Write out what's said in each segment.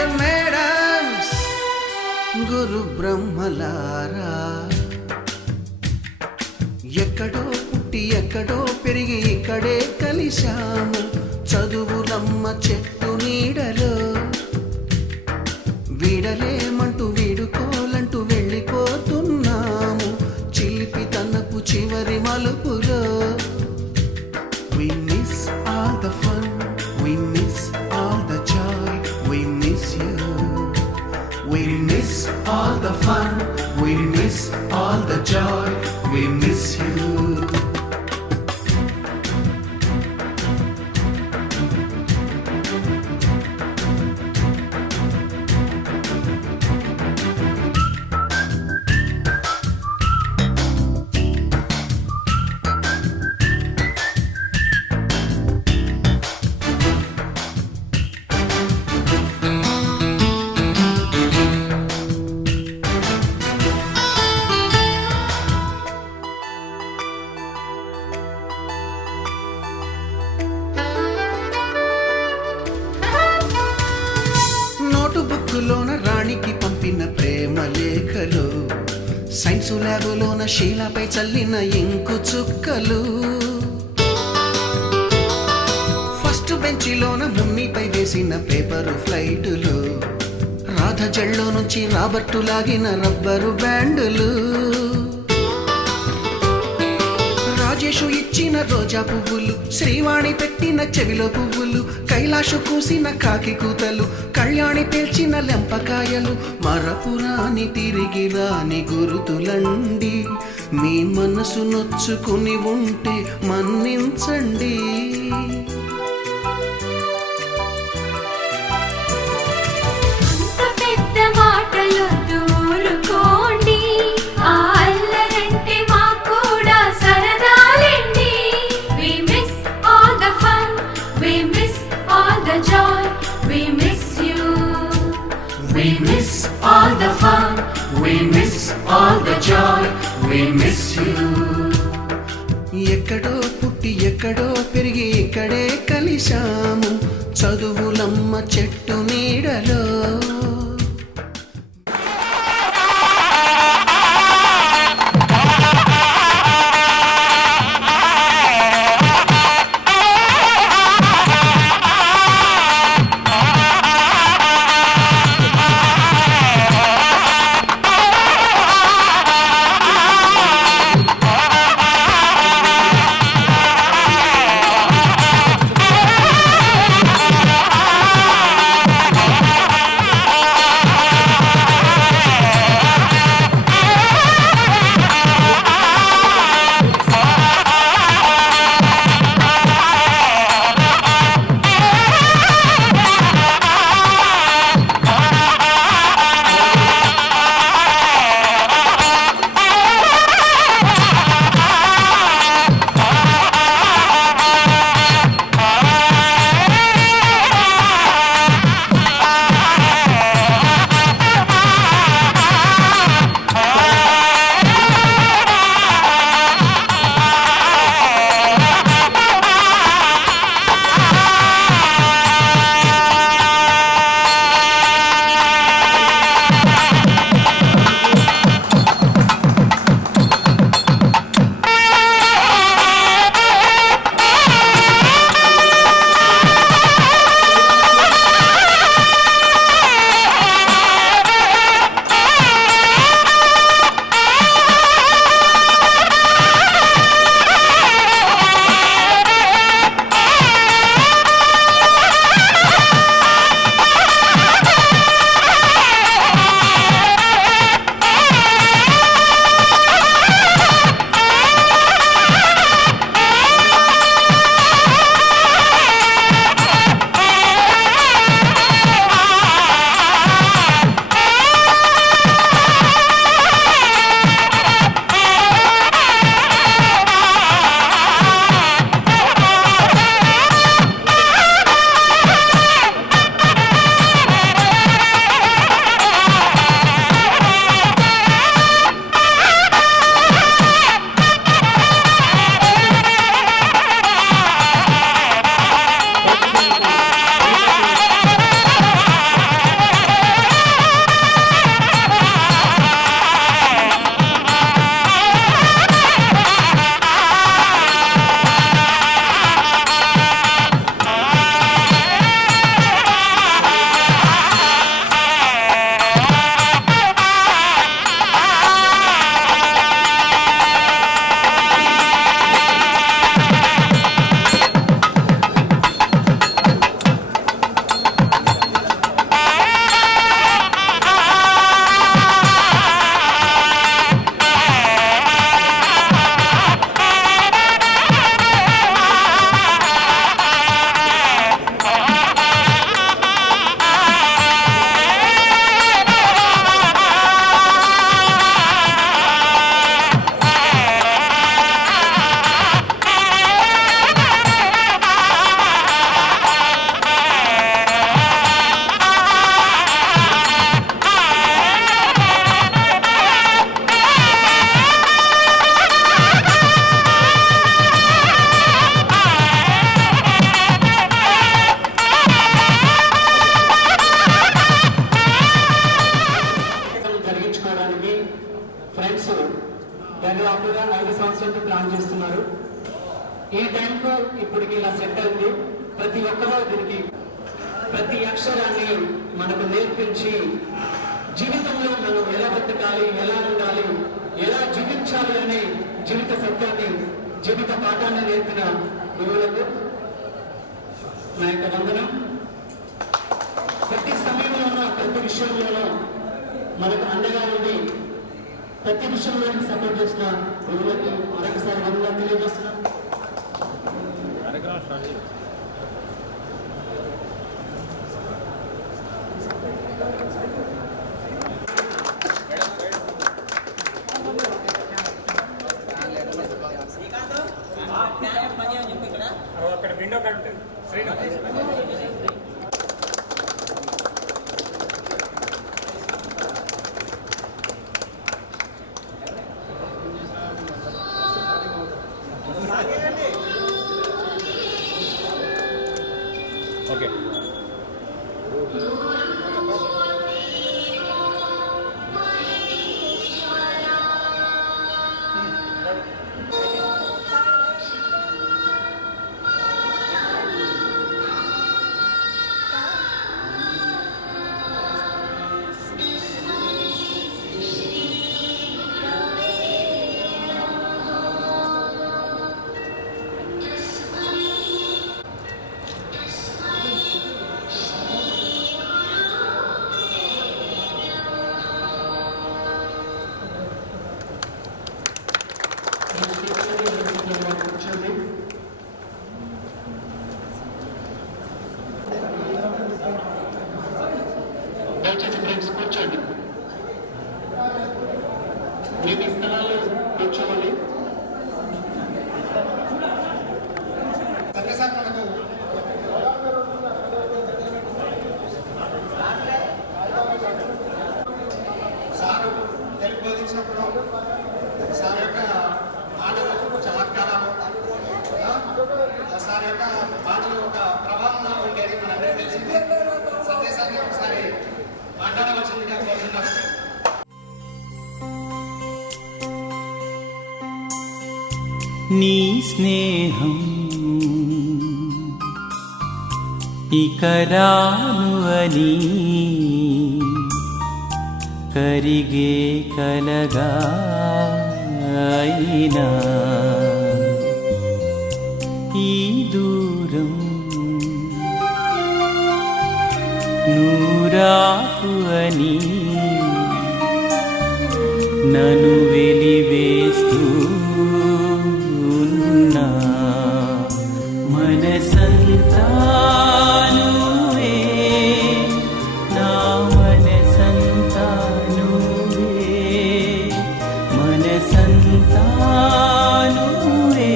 Dear madams, గురు బ్రహ్మలారా, ఎక్కడో పుట్టి ఎక్కడో పెరిగి ఇక్కడే కలిశాము చదువులమ్మ చెట్టు నీడలో. వీడలేమంటూ వీడుకోలంటూ వెళ్ళిపోతున్నాము చిలిపి తనపు చివరి మలుపులో. We miss all the fun, we miss all the joy, we miss you. We miss all the fun, we miss all the joy, we miss you. బుక్కులోన రాణికి పంపిన ప్రేమ లేఖలు, సైన్సు ల్యాబులోన శీలపై చల్లిన ఇంకు చుక్కలు, ఫస్ట్ బెంచిలోన మున్నిపై వేసిన పేపరు ఫ్లైటులు, రాధ జల్లో నుంచి రాబర్టు లాగిన rubber బ్యాండులు, Rajesh ఇచ్చిన రోజా పువ్వులు, శ్రీవాణి పెట్టిన చెవిలో పువ్వులు, కైలాషు కూసిన కాకి కూతలు, కళ్యాణి పేల్చిన లెంపకాయలు, మరపురాని తిరిగి రాని గురుతులండి. మీ మనసు నొచ్చుకుని ఉంటే మన్నించండి. We miss all the fun, we miss all the joy, we miss you. ఎక్కడో పుట్టి ఎక్కడో పెరిగి ఇక్కడే కలిశాము చదువులమ్మ చెట్టు నీడలో. ఈ టైంకు ఇప్పటికి ఇలా సెట్ అయింది. ప్రతి ఒక్కరూ దీనికి ప్రతి అక్షరాన్ని మనకు నేర్పించి జీవితంలో మనం ఎలా బతకాలి, ఎలా ఉండాలి, ఎలా జీవించాలి అనే జీవిత సత్యాన్ని, జీవిత పాఠాన్ని నేర్పిన గురువులకు నా యొక్క వందనం. ప్రతి సమయంలోనూ ప్రతి విషయంలోనూ మనకు అండగా ఉండి ప్రతి విషయంలో సపోర్ట్ చేసిన గురువులకు మరొకసారి వందనాలు తెలియజేస్తున్నాం. అక్కడ విండో కట్టు శ్రీను ఓకే. దయచేసి ఫ్రెండ్స్ కూర్చోండి. మీ స్థలాల్లో కూర్చోవాలి. సారు తెలుగు బోధించినప్పుడు సార్ యొక్క మాటలు చమత్కారాలు, సార్ యొక్క మాటలు ఒక ప్రభావంలో ఉండేది మనందరికీ తెలిసింది. సందేశాన్ని ఒకసారి మాట్లాడవలసిందిగా కోరుతున్నాం. నీ స్నేహం ఇక రాను అని కరిగే కలగా అయినా ఈ దూరం నూరాకు అని నన్ను వెలివేస్తూ ఉన్నా మనసంతా నువ్వే, నా మనసంతా నువ్వే, మనసంతా నువ్వే,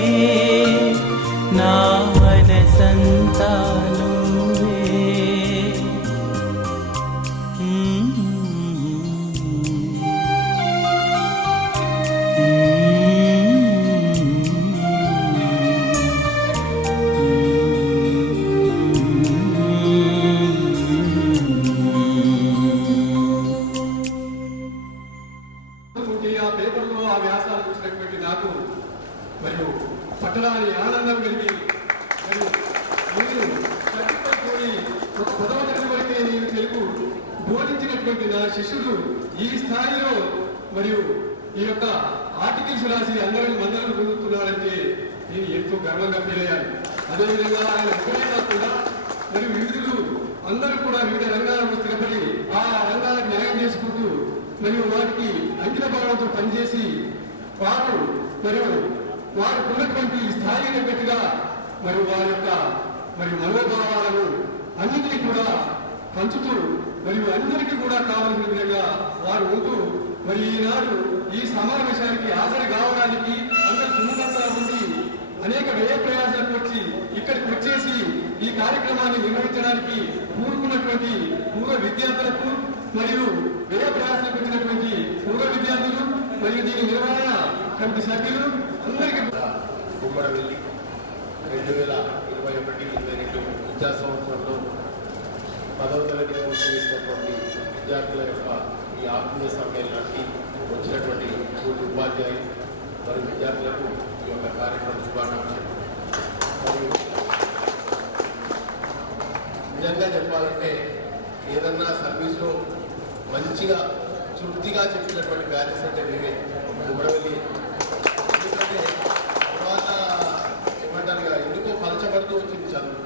నా మనసంతా నువ్వే. ఆ పేపర్లో ఆ వ్యాసాలు చూసినటువంటి నాకు మరియు పట్టణాన్ని ఆనందం కలిగి మరియు మీరు కట్టుకొని ఒక 10వ తరగతి వరకే నేను తెలుగు బోధించినటువంటి నా శిష్యుడు ఈ స్థాయిలో మరియు ఈ యొక్క ఆర్టికల్స్ రాసి అందరిని మందలను పొందుతున్నారంటే నేను ఎంతో గర్వంగా ఫీల్ అయ్యాను. అదేవిధంగా ఆయన ఒక్కరే కాకుండా మరియు వివిధులు అందరూ కూడా వివిధ రంగాలలో స్థిరపడి ఆ రంగాలకు న్యాయం చేసుకుంటూ మరియు వాటికి అంకిత భావంతో పనిచేసి వారు మరియు వారికి ఉన్నటువంటి స్థాయి తగ్గట్టుగా మరియు వారి యొక్క మరియు మనోభావాలను అన్నింటినీ కూడా పంచుతూ మరియు అందరికీ కూడా కావాల్సిన విధంగా వారు ఉంటూ మరి ఈనాడు ఈ సమావేశానికి హాజరు కావడానికి అందరూ సున్నితంగా ఉండి అనేక వ్యయ ప్రయాసాలకు వచ్చి ఇక్కడికి వచ్చేసి ఈ కార్యక్రమాన్ని నిర్వహించడానికి కూరుకున్నటువంటి పూర్వ విద్యార్థులకు మరియు వ్యయ ప్రయాసాలకు వచ్చినటువంటి పూర్వ విద్యార్థులు మరియు దీని నిర్వహణ కమిటీ సభ్యులు అందరికీ కుమ్మరవెల్లి 2021-22 విద్యా సంవత్సరంలో 10వ తరగతి పూర్తి చేసినటువంటి విద్యార్థుల యొక్క ఈ ఆత్మీయ సమ్మేళనానికి వచ్చినటువంటి పూర్తి ఉపాధ్యాయులు మరియు విద్యార్థులకు ఈ యొక్క కార్యక్రమం శుభాకాంక్షలు. నిజంగా చెప్పాలంటే ఏదన్నా సర్వీస్లో మంచిగా తృప్తిగా చెప్పినటువంటి బ్యాచెస్ అంటే మేమే గుమ్మడవెల్లి. ఎందుకంటే తర్వాత ఏమంటారు కదా, ఎందుకో పలచబడుతూ వచ్చింది చదువు.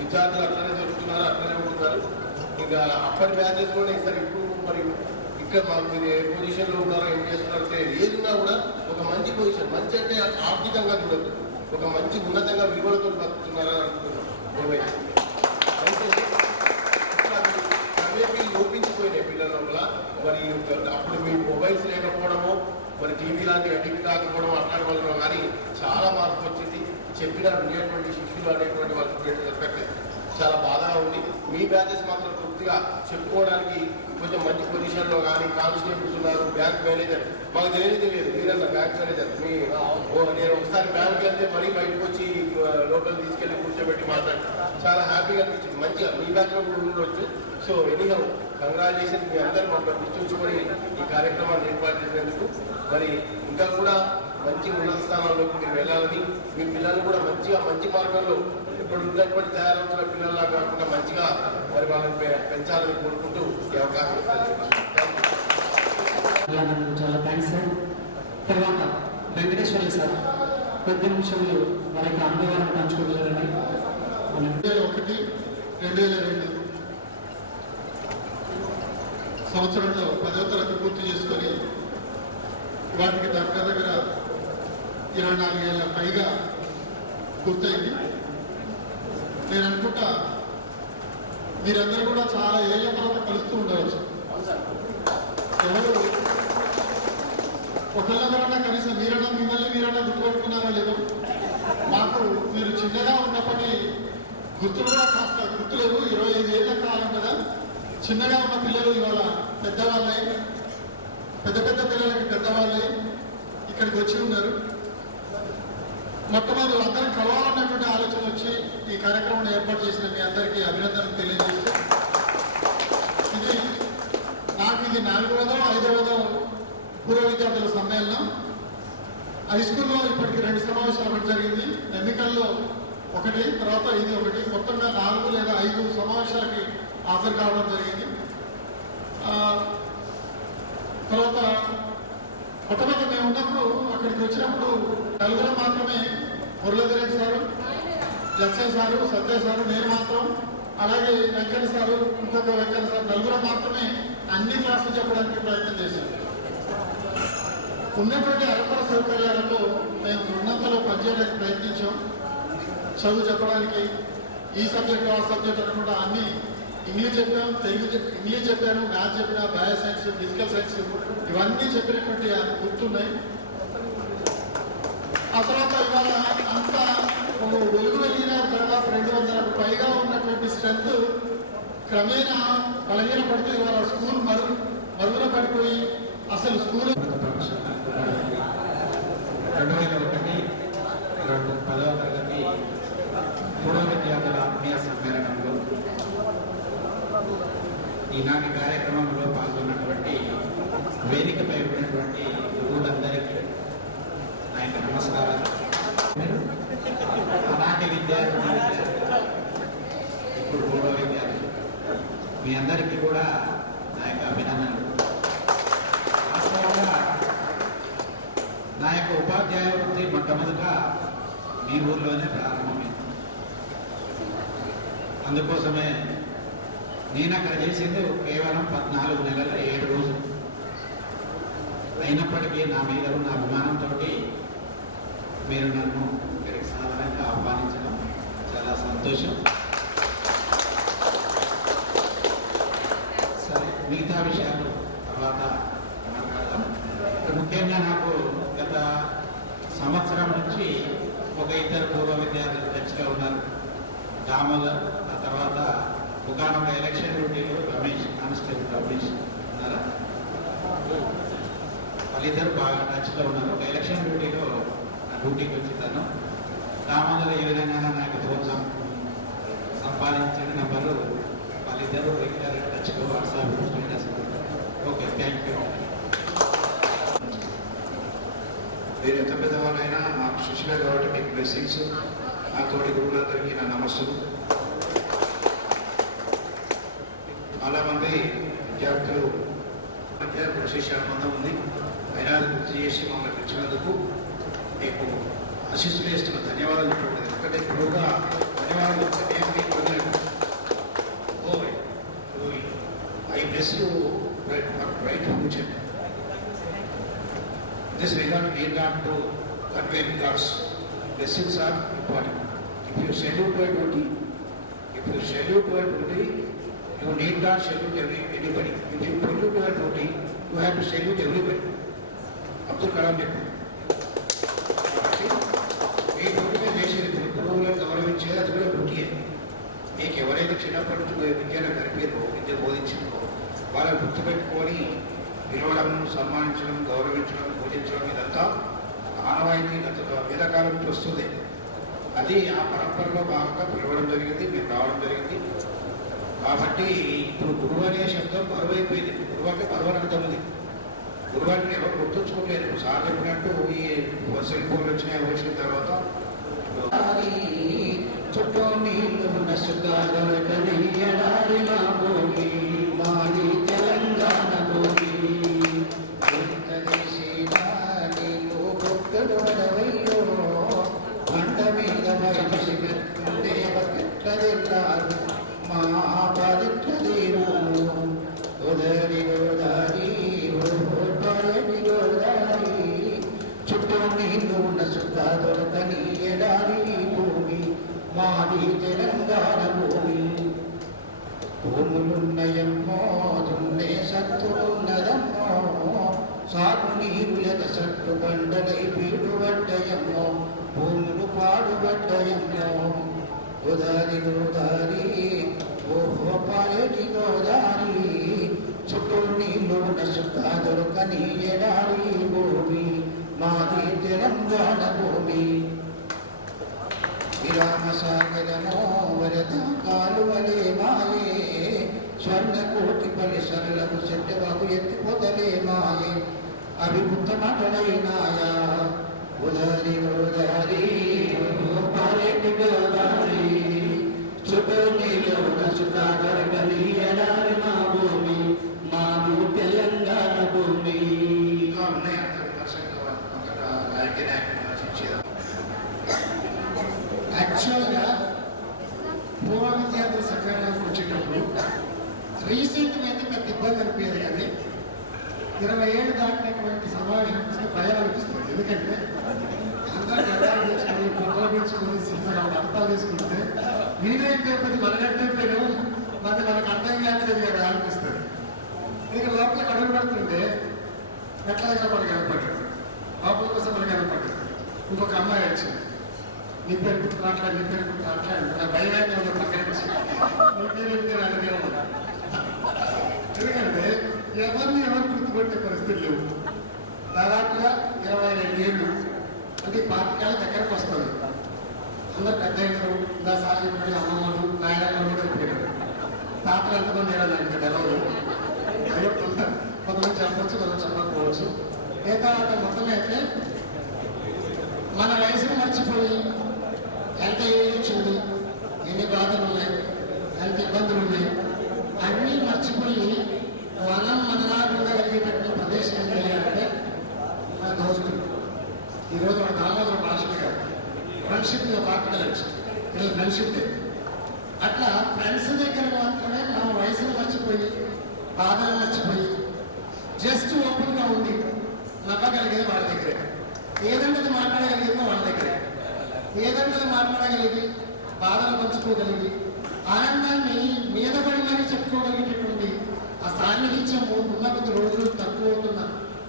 విద్యార్థులు అట్లనే జరుగుతున్నారు, అట్లనే ఉంటున్నారు. ఇంకా అప్పటి బ్యాచెస్ కూడా సార్ ఇప్పుడు మరి ఇక్కడ మాకు మీరు ఏ పొజిషన్లో ఉన్నారో ఏం చేస్తున్నారో ఏదున్నా కూడా ఒక మంచి పొజిషన్, మంచి అంటే ఆర్థికంగా చూడదు, ఒక మంచి ఉన్నతంగా విలువలతో బతుకుతున్నారని అనుకుంటున్నాం. అయితే అవేవి లోపించిపోయినాయి పిల్లల లోపల. మరి అప్పుడు మీ మొబైల్స్ లేకపోవడమో, మరి టీవీ లాంటి అడిక్ట్ కాకపోవడం అట్లాంటి కానీ చాలా మార్పు వచ్చింది. చెప్పిన ఉండేటువంటి శిష్యులు అనేటువంటి వాళ్ళకి చాలా బాధగా ఉంది. మీ బ్యాచెస్ మాత్రం పూర్తిగా చెప్పుకోవడానికి కొంచెం మంచి పొజిషన్లో కానీ కానిస్టేబుల్స్ ఉన్నారు, బ్యాంక్ మేనేజర్ మాకు తెలియదు మీరన్న బ్యాంక్ మేనేజర్. నేను ఒకసారి బ్యాంక్ వెళ్తే మరీ బయటకు వచ్చి లోపల తీసుకెళ్ళి కూర్చోబెట్టి మాట్లాడి చాలా హ్యాపీగా అనిపించింది. మంచిగా మీ బ్యాచ్లో కూడా ఉండవచ్చు. సో ఎనీహౌ కంగ్రాచులేషన్, మీ అందరూ మాకు గుర్తుంచుకొని ఈ కార్యక్రమాన్ని ఏర్పాటు చేసినందుకు. మరి ఇంకా కూడా మంచి ఉన్నత స్థానాల్లోకి మీరు వెళ్ళాలని, మీ పిల్లలు కూడా మంచి మార్గంలో ఇప్పుడు ఉన్నటువంటి తయారవుతున్న పిల్లల్లా కాకుండా మంచిగా మరి వాళ్ళని పెంచాలని కోరుకుంటూ ఈ అవకాశం చాలా థ్యాంక్స్ సార్. తర్వాత వెంకటేశ్వర్లు సార్ కొద్ది నిమిషంలో వారి యొక్క అనుభవాలను పంచుకోగలరండి. 2001-2002 సంవత్సరంలో 10వ తరగతి పూర్తి చేసుకొని వాటికి దగ్గర 24 ఏళ్ళ పైగా పూర్తయింది. నేను అనుకుంటా మీరందరూ కూడా చాలా ఏళ్ల తర్వాత కలుస్తూ ఉండవచ్చు. ఎవరు ఒకళ్ళెవరన్నా కనీసం మీరన్నా గుర్తుపెట్టుకున్నారో లేదో. మాకు మీరు చిన్నగా ఉన్నప్పటి గుర్తులు కూడా కాస్త గుర్తులేవు. 25 ఏళ్ల కాలం కదా. చిన్నగా ఉన్న పిల్లలు ఇవాళ పెద్దవాళ్ళై, పెద్ద పిల్లలకి పెద్దవాళ్ళై ఇక్కడికి వచ్చి ఉన్నారు. మొట్టమొదటి అందరం కలవాలన్నటువంటి ఆలోచన వచ్చి ఈ కార్యక్రమం ఏర్పాటు చేసిన మీ అందరికీ అభినందనలు తెలియజేస్తూ, ఇది 4వదో 5వదో పూర్వ విద్యార్థుల సమ్మేళనం. హై స్కూల్లో ఇప్పటికి 2 సమావేశాలు ఒకటి జరిగింది, ఎన్నికల్లో ఒకటి, తర్వాత ఇది ఒకటి. మొత్తంగా 4 లేదా 5 సమావేశాలకి హాజరు కావడం జరిగింది. తర్వాత మొట్టమొదటి మేము ఉన్నప్పుడు అక్కడికి వచ్చినప్పుడు 4 మాత్రమే, మురళీధరెడ్డి సారు, లక్ష్య సారు, సత్య సారు, నేను మాత్రం, అలాగే వెంకన్న సారు, ఇంకొక వెంకన్న సారు, 4 మాత్రమే అన్ని క్లాసులు చెప్పడానికి ప్రయత్నం చేశారు. ఉన్నటువంటి అల్పర సౌకర్యాలతో మేము ఉన్నంతలో పనిచేయడానికి ప్రయత్నించాం. చదువు చెప్పడానికి ఈ సబ్జెక్టు ఆ సబ్జెక్ట్ అనకుండా అన్ని ఇంగ్లీష్ చెప్పాం, ఇంగ్లీష్ చెప్పాను, మ్యాథ్స్ చెప్పిన, బయో సైన్స్, ఫిజికల్ సైన్స్ ఇవన్నీ చెప్పినటువంటి గుర్తున్నాయి. ఆ తర్వాత ఇవాళ అంతా వెలుగు వెళ్ళిన తర్వాత 200కు పైగా ఉన్నటువంటి స్ట్రెంత్ క్రమేణా బలహీనపడుతూ ఇవాళ స్కూల్ మరుగున పడిపోయి అసలు స్కూల్ 2001-2002 10వ తరగతి పూర్వ విద్యార్థుల ఆత్మీయ సమ్మేళనంలో ఈనాటి కార్యక్రమంలో పాల్గొన్నటువంటి వేదికపై ఉన్నటువంటి గురువులందరికీ నా యొక్క నమస్కారాలు. అలాంటి విద్యార్థులు ఇప్పుడు పూర్వ విద్యార్థులు మీ అందరికీ కూడా నా యొక్క అభినందనలు. వాస్తవంగా నా యొక్క ఉపాధ్యాయ వృత్తి మొట్టమొదట మీ ఊర్లోనే ప్రారంభమైంది. అందుకోసమే నేను అక్కడ చేసింది కేవలం 14 నెలల 7 రోజులు. అయినప్పటికీ నా మీద ఉన్న అభిమానంతో మీరు నన్ను ఇక్కడికి సాధారణంగా ఆహ్వానించడం చాలా సంతోషం. సరే, మిగతా విషయాలు తర్వాత మాట్లాడదాం. ముఖ్యంగా నాకు గత సంవత్సరం నుంచి ఒక 2 పూర్వ విద్యార్థులు టచ్గా ఉన్నారు. దామోదర్, ఆ తర్వాత ఒకనొక ఎలక్షన్ డ్యూటీలో రమేష్, కానిస్టేబుల్ రమేష్ ఉన్నారా, వాళ్ళిద్దరు బాగా టచ్లో ఉన్నారు. ఒక ఎలక్షన్ డ్యూటీలో డ్యూటీకి వచ్చిందాను. దామోదర్ ఈ విధంగా నాకు ఫోన్ సంపాదించిన నెంబర్లు వాళ్ళిద్దరూ రెగ్యులర్ టచ్లో WhatsApp status. Okay, thank you. మీరు ఎంత పెద్దవాళ్ళైనా నాకు శిష్యులే కాబట్టి మీకు బ్లెస్సింగ్స్. నా తోటి గురువులందరికీ నా నమస్సులు. చాలామంది విద్యార్థులు మధ్య కృషి సంబంధం ఉంది. అయినా గుర్తు చేసి మమ్మల్ని పిలిచినందుకు మీకు ఆశీస్సులు ఇస్తున్న ధన్యవాదాలు చెప్పండి. ఎందుకంటే గురువుగా ధన్యవాదాలు I bless you right future. This regard need not to convey regards. Blessings are important. If you salute your duty, you need not salute anybody. If you salute your duty, you have to salute everybody. Abdul Kalam చెప్పారు. మీ డ్యూటీగా చేసేది గురువులను గౌరవించేది అది కూడా డ్యూటీయే. మీకు ఎవరైతే చిన్నప్పటి నుంచి విద్యను గడిపారో విద్య బోధించారో వాళ్ళని గుర్తుపెట్టుకొని పిలవడం, సన్మానించడం, గౌరవించడం, పూజించడం ఇదంతా ఆనవాయితీ వేదకాలం నుంచి వస్తుంది. అది ఆ పరంపరలో భాగంగా పిలవడం జరిగింది, మేము రావడం జరిగింది. కాబట్టి ఇప్పుడు గురువు అనే శబ్దం బరువైపోయింది. గురువు అంటే బరువు అని అర్థం ఉంది. గురువు అంటే ఎవరు గుర్తుంచుకోలేదు. సార్ చెప్పినట్టు ఈ సెల్ ఫోన్లు వచ్చిన తర్వాత చుట్టూ నీళ్ళు మాది తెలంగాణ భూమి నీళ్ళు కొక్కడు అడవయ్యో పంట మీద బయటదిల్లారు మా పదిట్లదేరు ఉదరి గోదారి పరటి గోదారి చుట్టూ నీళ్ళు ఉన్న చుట్టా దొరకని ఎడారి భూమి మాది తెలంగాణ భూమి భూములున్నయమ్మో దున్నే సత్తులున్నదమ్మో సాగు నీరులక సట్టు బండలై పీడుబడ్డయమ్మో భూములు పాడుబడ్డయమ్మో గోదారి గోదారి ఓహో పారేటి గోదారి చుట్టూ నీళ్ళు నసుకా దొరకని ఎడారి భూమి మాది తెలంగాణ భూమి విరామ సాగరమో వరద కాలువలే మాయే స్వర్ణకోటి పరిసరలకు చెట్టవకు ఎత్తిపోతలే మాయే అభివృద్ధమటడైనాయా ఉదారి ఉదారి పారేటి గోదారి చుట్టూ నీళ్ళు నసుకా దొరకని ఎడారి మా భూమి మాది తెలంగాణ భూమి. యాక్చువల్గా పూర్వ విద్యార్థుల సమ్మేళనానికి వచ్చేటప్పుడు రీసెంట్గా అయితే పెద్ద ఇబ్బంది అనిపించదు, కానీ 20 ఏళ్ళు దాటినటువంటి సమావేశం భయం అనిపిస్తుంది. ఎందుకంటే అందరూ గడ్డాలు తెచ్చుకొని పొట్టలు పెంచుకొని సినిమా అర్థాలు తీసుకుంటే వీలైన తిరుపతి మనకంటే పేరు మరి మనకు అర్థం కాలేదు కదా అనిపిస్తుంది. ఇక లోపల అడుగు పెడుతుంటే ఎట్లాగా మనకి కనపడ్డది, లోపల కోసం మనకి కనపడ్డది. ఇంకొక అమ్మాయి వచ్చింది, నీ పేరు గుర్తు మాట్లాడి నీ పేరు గుర్తు మాట్లాడి నా భయమైతే ఉన్న పక్కన నుంచి నీ పేరు అడిగే ఉన్నా. ఎందుకంటే ఎవరిని ఎవరు గుర్తుపెట్టే పరిస్థితులు లేవు. దాదాపుగా 22 ఏళ్ళు అంటే 25 దగ్గరకు వస్తుంది. అందరు పెద్దలు ఇందా సార్ చెప్పిన అమ్మమ్మలు నాయనమ్మలు కూడా చెప్పారు. తాతలు ఎంతమంది ఏడాది తెలవదు, కొంతమంది చెప్పవచ్చు, కొంతమంది చెప్పకపోవచ్చు. ఏ తర్వాత మొత్తం అయితే మన వయసును మర్చిపోయి ఎంత ఏళ్ళు వచ్చింది, ఎన్ని బాధలు ఉన్నాయి, ఎంత ఇబ్బందులు ఉన్నాయి అన్నీ మర్చిపోయి మనం మనలాగా ఉండగలిగేటటువంటి ప్రదేశం ఏంటి అంటే మన దోస్తులు. ఈరోజు మన దామోదర భాషలు గారు ఫ్రెండ్షిప్ పార్టికలచ్చు, ఈరోజు ఫ్రెండ్షిప్ డే. అట్లా ఫ్రెండ్స్ దగ్గర మాత్రమే మనం వయసును మర్చిపోయి బాధలు మర్చిపోయి జస్ట్ ఓపెన్గా ఉండి నవ్వగలిగేది వాళ్ళ దగ్గరే, ఏదంటే మాట్లాడగలిగేదో వాళ్ళ దగ్గరే, ఏదంటే మాట్లాడగలిగి బాధలు పంచుకోగలిగి ఆనందాన్ని మీద పడి మరీ చెప్పుకోగలిగేటటువంటి ఆ సాన్నిహిత్యం ఉన్న కొద్ది రోజులు తక్కువ అవుతున్న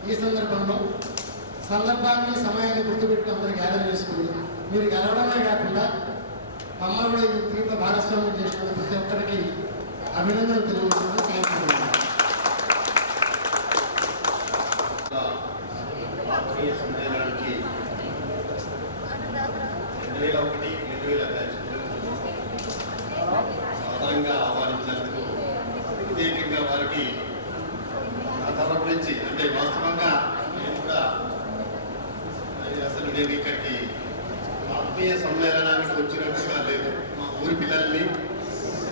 ఈ సందర్భాన్ని సమయాన్ని గుర్తుపెట్టి అందరూ గ్యాదర్ చేసుకుని మీరు గెలవడమే కాకుండా మమ్మల్ని కూడా ఈ తీర్థ భాగస్వామ్యం చేసుకున్న ప్రతి ఒక్కరికి అభినందనలు తెలియజేస్తున్నాను. సమ్మేళనానికి 2001, 2000 సాధారణంగా ఆహ్వానించినందుకు ప్రత్యేకంగా వారికి తరపు నుంచి అంటే వాస్తవంగా నేను కూడా అసలు నేను ఇక్కడికి ఆత్మీయ సమ్మేళనానికి వచ్చినట్టుగా లేదు. మా ఊరి పిల్లల్ని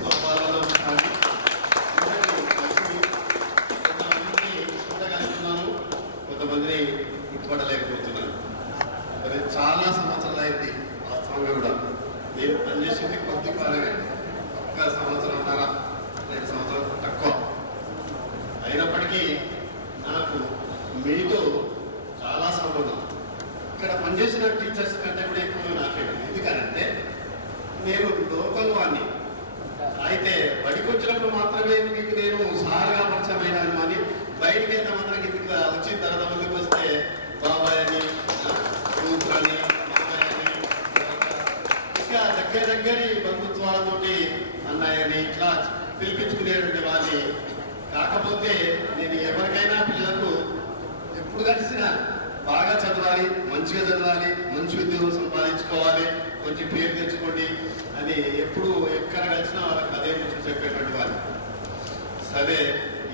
అప్పాలలో నేను పనిచేసింది కొద్ది కాలమే, ఒక సంవత్సరంన్నర 2 సంవత్సరాలు తక్కువ. అయినప్పటికీ నాకు మీతో చాలా సంబంధం. ఇక్కడ పనిచేసిన టీచర్స్ కంటే కూడా ఎక్కువ నాకే. ఎందుకనంటే నేను లోకల్ వాడిని. అయితే బడికి వచ్చినప్పుడు మాత్రమే మీకు నేను సార్గా పరిచయం అయినాను. అని బయటికి అయితే మాత్రం ఇంటికి వచ్చిన తర్వాత ముందుకు వస్తే బాబాయ్ అని, కూతురని, మామయ్య అని, ఇంకా దగ్గరి బంధుత్వాలతోటి అన్నయ్యని ఇట్లా పిలిపించుకునేటువంటి వాళ్ళని. కాకపోతే నేను ఎవరికైనా పిల్లలకు ఎప్పుడు కలిసినా బాగా చదవాలి, మంచిగా చదవాలి, మంచి ఉద్యోగం సంపాదించుకోవాలి, కొంచెం పేరు తెచ్చుకోండి అని ఎప్పుడు ఎక్కడ కలిసినా వాళ్ళకి అదే ముచ్చు చెప్పేటువంటి వాళ్ళు. సరే,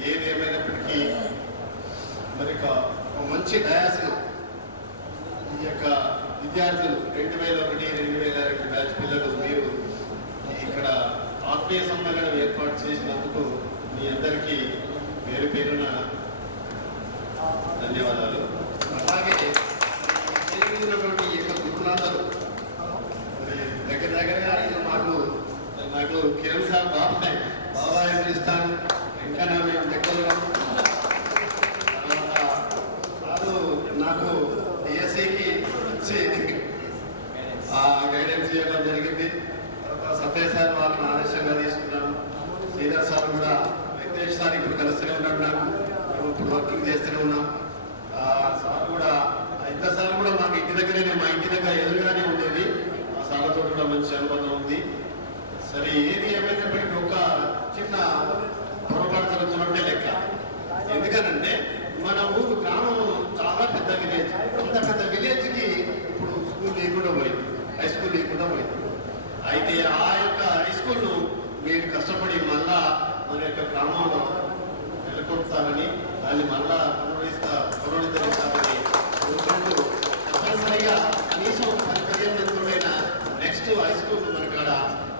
ఏది ఏమైనప్పటికీ మరి ఒక మంచి డయాస్ను ఈ యొక్క విద్యార్థులు 2001-2002 బ్యాచ్ పిల్లలు మీరు ఇక్కడ ఆత్మీయ సమ్మేళనం ఏర్పాటు చేసినందుకు మీ అందరికీ పేరు పేరున ధన్యవాదాలు. అలాగే ఉన్నటువంటి ఈ యొక్క గురునాథులు దగ్గరగా నాకు కిరణ్ సార్ బాబాయ్ అని పిలుస్తాను. ఇంకా మేము దగ్గరలో కాదు. నాకు డిఎస్సికి వచ్చి గైడెన్స్ చేయడం జరిగింది. తర్వాత సత్య సార్ వాళ్ళని ఆదర్శంగా తీసుకున్నాను. శ్రీధర్ సార్ కూడా, వెంకటేష్ సార్ ఇప్పుడు కలుస్తూనే ఉన్నాడు. నాకు మేము ఇప్పుడు వర్కింగ్ చేస్తూనే ఉన్నాం. సార్ కూడా, ఇద్దరు సార్ కూడా మాకు ఇంటి దగ్గరనే, మా ఇంటి దగ్గర ఎదురుగానే ఉండేది. ఆ సార్లతో కూడా మంచి అనుబంధం ఉంది. సరే, ఏది ఏమైనప్పటికీ ఒక చిన్న పొరపాటు జరుగుతున్నట్టే లెక్క. ఎందుకనంటే మన ఊరు గ్రామం చాలా పెద్ద విలేజ్. అంత పెద్ద విలేజ్కి ఇప్పుడు స్కూల్ లేకుండా పోయింది, హై స్కూల్ లేకుండా పోయింది. అయితే ఆ యొక్క హై స్కూల్ను మీరు కష్టపడి మళ్ళా మన యొక్క గ్రామంలో నెలకొల్పుతారని, దాన్ని మళ్ళా పునరుద్ధరిస్తామని కోరుకుంటూ, తప్పనిసరిగా కనీసం 15 మందిలోనైనా నెక్స్ట్ హై స్కూల్ మన కాడ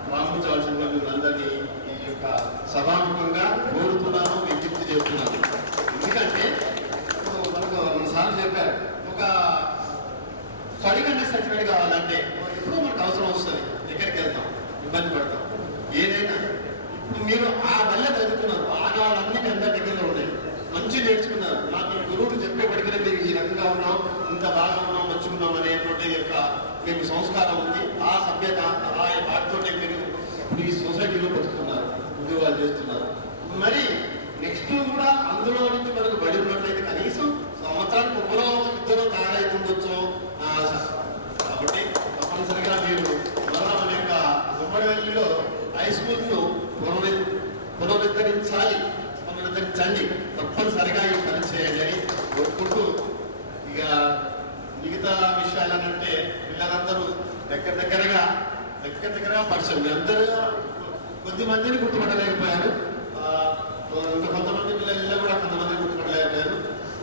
ప్రారంభించవలసిందిగా మీరు అందరినీ ఈ యొక్క సభాముఖంగా కోరుతున్నాను, విజ్ఞప్తి చేస్తున్నాను. ఎందుకంటే ఇప్పుడు మనకు సార్లు చెప్పారు, ఒక స్టడీ కండక్ట్ సర్టిఫికేట్ కావాలంటే ఎప్పుడూ మనకు అవసరం వస్తుంది. ఎక్కడికి వెళ్తాం, ఇబ్బంది పడతాం. ఏదైనా ఇప్పుడు మీరు ఆ వల్ల చదువుతున్నారు, ఆనాలన్నీ అందరి దగ్గరలో ఉన్నాయి, మంచి నేర్చుకున్నారు. నాకు గురువులు చెప్పేప్పటికీ మీరు ఈ రకంగా ఉన్నాం, ఇంత బాగా ఉన్నాం, మంచుకున్నాం అనేటువంటి యొక్క మీకు సంస్కారం ఉంది. ఆ సభ్యత, ఆ వాటితోటే మీరు ఇప్పుడు ఈ సొసైటీలో బతుకుతున్నారు, ఉద్యోగాలు చేస్తున్నారు. మరి నెక్స్ట్ కూడా అందులో నుంచి మనకు బడి ఉన్నట్లయితే కనీసం సంవత్సరానికి ఒకరో ఇద్దరు తయారైతుండొచ్చు. కాబట్టి తప్పనిసరిగా మీరు మరలా మన యొక్క గుమ్మడివెల్లిలో హై స్కూల్ను పునరుద్ధరించండి. తప్పనిసరిగా ఈ పని చేయండి అని కోరుకుంటూ, ఇక మిగతా విషయాలనంటే పిల్లలందరూ దగ్గరగా పరిచయం. అందరూ కొద్ది మందిని గుర్తుపట్టలేకపోయారు. ఇంకా కొంతమంది పిల్లలు కూడా కొంతమంది గుర్తుపట్టలేకపోయారు.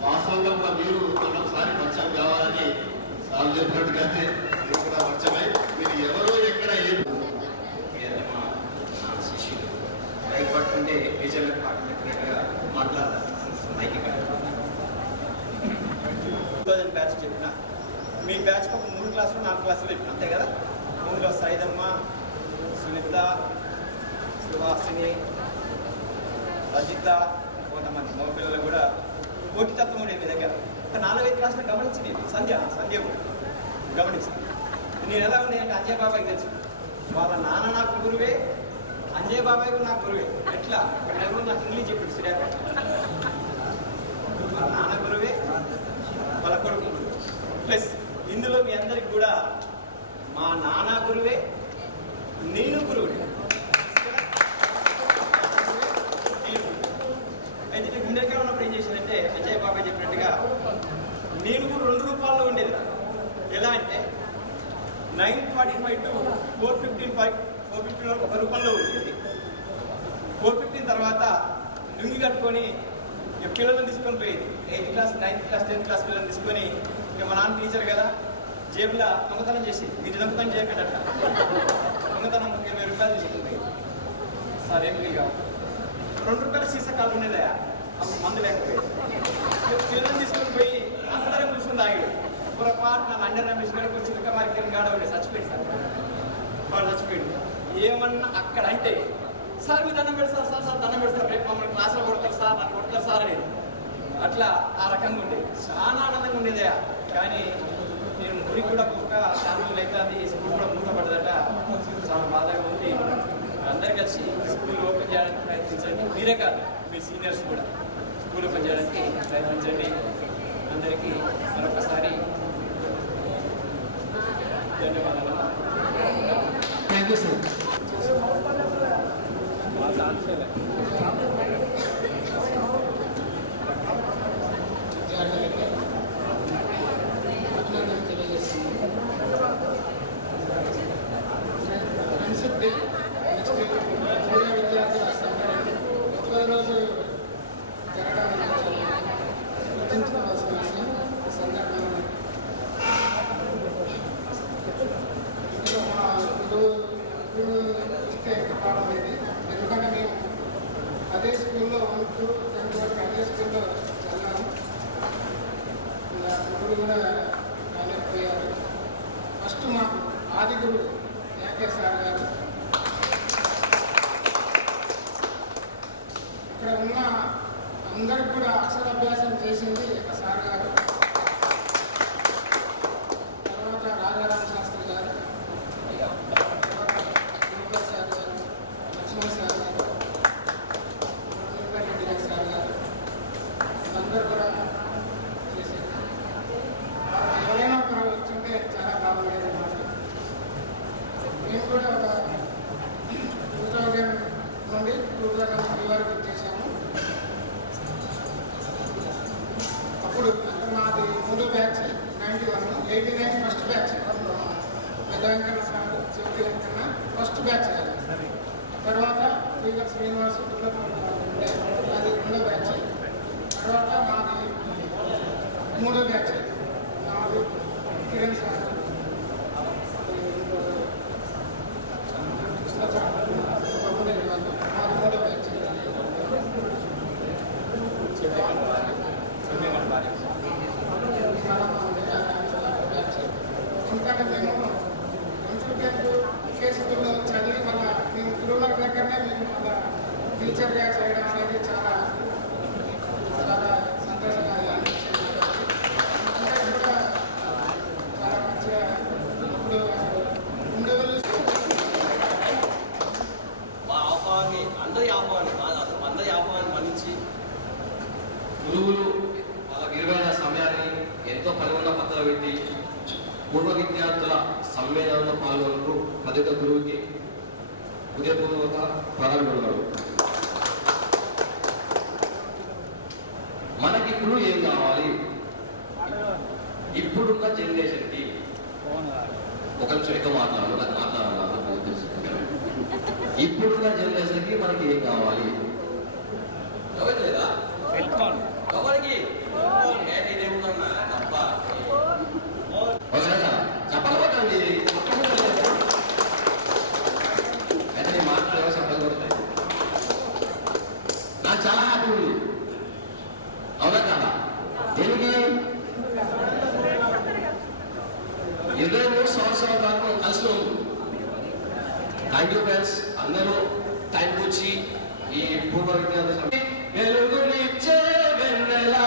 వాస్తవంగా కూడా మీరు ఒకసారి పరిచయం కావాలని సాల్వ్ చెప్పినట్టుగానే మీరు కూడా పరిచయమై మీరు ఎవరో ఎక్కడ శిష్యులు భయపడుతుంటే విజయాలకు పాటినట్టుగా మాట్లాడాలి. మైకి 2000 బ్యాచ్ చెప్పిన మీ బ్యాచ్కి ఒక 3 క్లాసులు 4 క్లాసులు చెప్పిన, అంతే కదా. 3లో సైదమ్మ, సునీత, సుహాసిని, రజిత, కొంతమంది మగ పిల్లలు కూడా పోటీతత్వం ఉండే మీ దగ్గర. ఒక 4-5 క్లాసులు గమనించింది. సంధ్య గమనించింది. నేను ఎలా ఉంది అంటే అంజయ్ బాబాయ్కి తెలుసు, వాళ్ళ నాన్న నాకు గురువే, అంజయ్ బాబాయ్ కూడా నాకు గురువే. ఎట్లా ఇక్కడ నెలలు నాకు ఇంగ్లీష్ చెప్పాడు శ్రీయాపేట. వాళ్ళ నాన్న గురువే, వాళ్ళ కొడుకు గురువే. ప్లస్ ఇందులో మీ అందరికి కూడా మా నాన్న గురువే, నేను గురువుడే. అయితే నేను ఇండియాకే ఉన్నప్పుడు ఏం చేసిందంటే అజయ్ బాబాయ్ చెప్పినట్టుగా నేను కూడా 2 రూపాయల్లో ఉండేది. ఎలా అంటే 9:45 to 4:15 వరకు 1 రూపాయల్లో ఉండేది. 4:15 తర్వాత లుంగి కట్టుకొని పిల్లలను తీసుకొని పోయేది. 8th class, 9th class, 10th class పిల్లల్ని తీసుకొని, ఇక మా నాన్న టీచర్ కదా, జేబులో దొంగతనం చేసి, మీరు దొంగతనం చేయకండి, దొంగతనం 20 రూపాయలు తీసుకుంది. సార్ ఏం కావాలి, 2 రూపాయల సీసా కాళ్ళు ఉండేదా, అప్పుడు మందు లేకపోయేది. పిల్లల్ని తీసుకొని పోయి అందరం కూర్చొని తాగాడు. పొరపాటు నాకు అండర్ రమేష్ గారికి చిలక మార్కెట్ గాడ ఉండే చచ్చిపోయింది సార్. వాడు చచ్చిపోయాడు. ఏమన్నా అక్కడ అంటే సార్ మీరు దండం పెడతారు సార్, సార్ దండం పెడతారు, రేపు మమ్మల్ని క్లాసులో కొడతారు సార్, నన్ను కొడతారు సార్ అని అట్లా ఆ రకంగా ఉండేది. చాలా ఆనందంగా ఉండేదే. కానీ నేను గుడికి కూడా ఒక శాంతులు అవుతుంది, స్కూల్ కూడా మూతపడ్డదట. చాలా బాధగా ఉంది. అందరు కలిసి స్కూల్ ఓపెన్ చేయడానికి ప్రయత్నించండి. మీరే కాదు, మీ సీనియర్స్ కూడా స్కూల్ ఓపెన్ చేయడానికి ప్రయత్నించండి. అందరికీ మరొకసారి ధన్యవాదాలు. Thank you sir. అభినందనలు తెలియజేస్తున్నాను. ఫ్రెండ్షిప్ డే నెక్స్ట్ పూర్వ విద్యార్థుల సంఘటన ఒక్కరోజు జరగడం గుర్తించుకోవాల్సిన విషయం. సందర్భంగా మా పాఠం ఇది. ఎందుకంటే మేము అదే స్కూల్లో 1 to 10 వరకు అదే స్కూల్లో చదివాము. గురువు కూడా కాలేకపోయారు. ఫస్ట్ మాకు ఆది గురువు యాకే సార్ గారు. ఇక్కడ ఉన్న అందరికి కూడా అక్షరాభ్యాసం చేసింది ఒక సార్ గారు. తర్వాత రాజారామ శాస్త్రి గారు, సార్ గారు, లక్ష్మణ సార్ గారు, రెడ్డి సార్ గారు, అందరూ కూడా చేశారు. ఎవరైనా ఒకరు వచ్చుంటే చాలా బాగుండేది అన్నమాట. మేము కూడా ఒక 2000 నుండి 2003 వరకు చేశాము. అప్పుడు అంటే మాది 3వ బ్యాచ్ 91, 89 ఫస్ట్ బ్యాచ్. పెద్ద వెంకన్న సార్, చివరి వెంకన్న ఫస్ట్ బ్యాచ్. తర్వాత శ్రీధర్ శ్రీనివాస్ ఉండే అది 2వ బ్యాచ్. తర్వాత మాది 3వ బ్యాచ్. నాది కిరణ్ సార్, మాది 3వ బ్యాచ్. ఎందుకంటే మేము ఒకే స్కూల్లో చదివి మళ్ళీ మేము గురువుల దగ్గరనే మేము మళ్ళీ టీచర్గా చేయడం అనేది చాలా చాలా సంతోషంగా అనిపించింది. అందరూ కూడా చాలా మంచిగా ఇప్పుడు ఉండేవాళ్ళు. మా ఆహ్వాన్ని అందరి ఆహ్వాన్ని మన్నించి గురువులు వాళ్ళ విలువైన సమయాన్ని ఎంతో పరిగణ పక్కన పెట్టి పూర్వ విద్యార్థుల సమ్మేళనంలో పాల్గొనకు ప్రతి గురువుకి హృదయపూర్వక ప్రారంభించాడు. మనకి ఇప్పుడు ఏం కావాలి? ఇప్పుడున్న జనరేషన్కి ఒక నిమిషం ఎక్కువ మాట్లాడాలి, నాకు మాట్లాడాలి తెలుసు. ఇప్పుడున్న జనరేషన్కి మనకి ఏం కావాలి? ఎవరు లేదా ఎవరికి ఇదేముందన్నా తప్ప చెప్పకపోతండి. అయితే నేను మాట్లాడే చెప్పలు కొడతాయి. నాకు చాలా హ్యాపీ ఉంది. అవునా కదా? దేనికి 23 సంవత్సరాల దాకా కలిసి ఉంది. Thank you friends. అందరూ టైంకి వచ్చి ఈ పూర్వ విద్యార్థి వెలుగునిచ్చే వెన్నెలా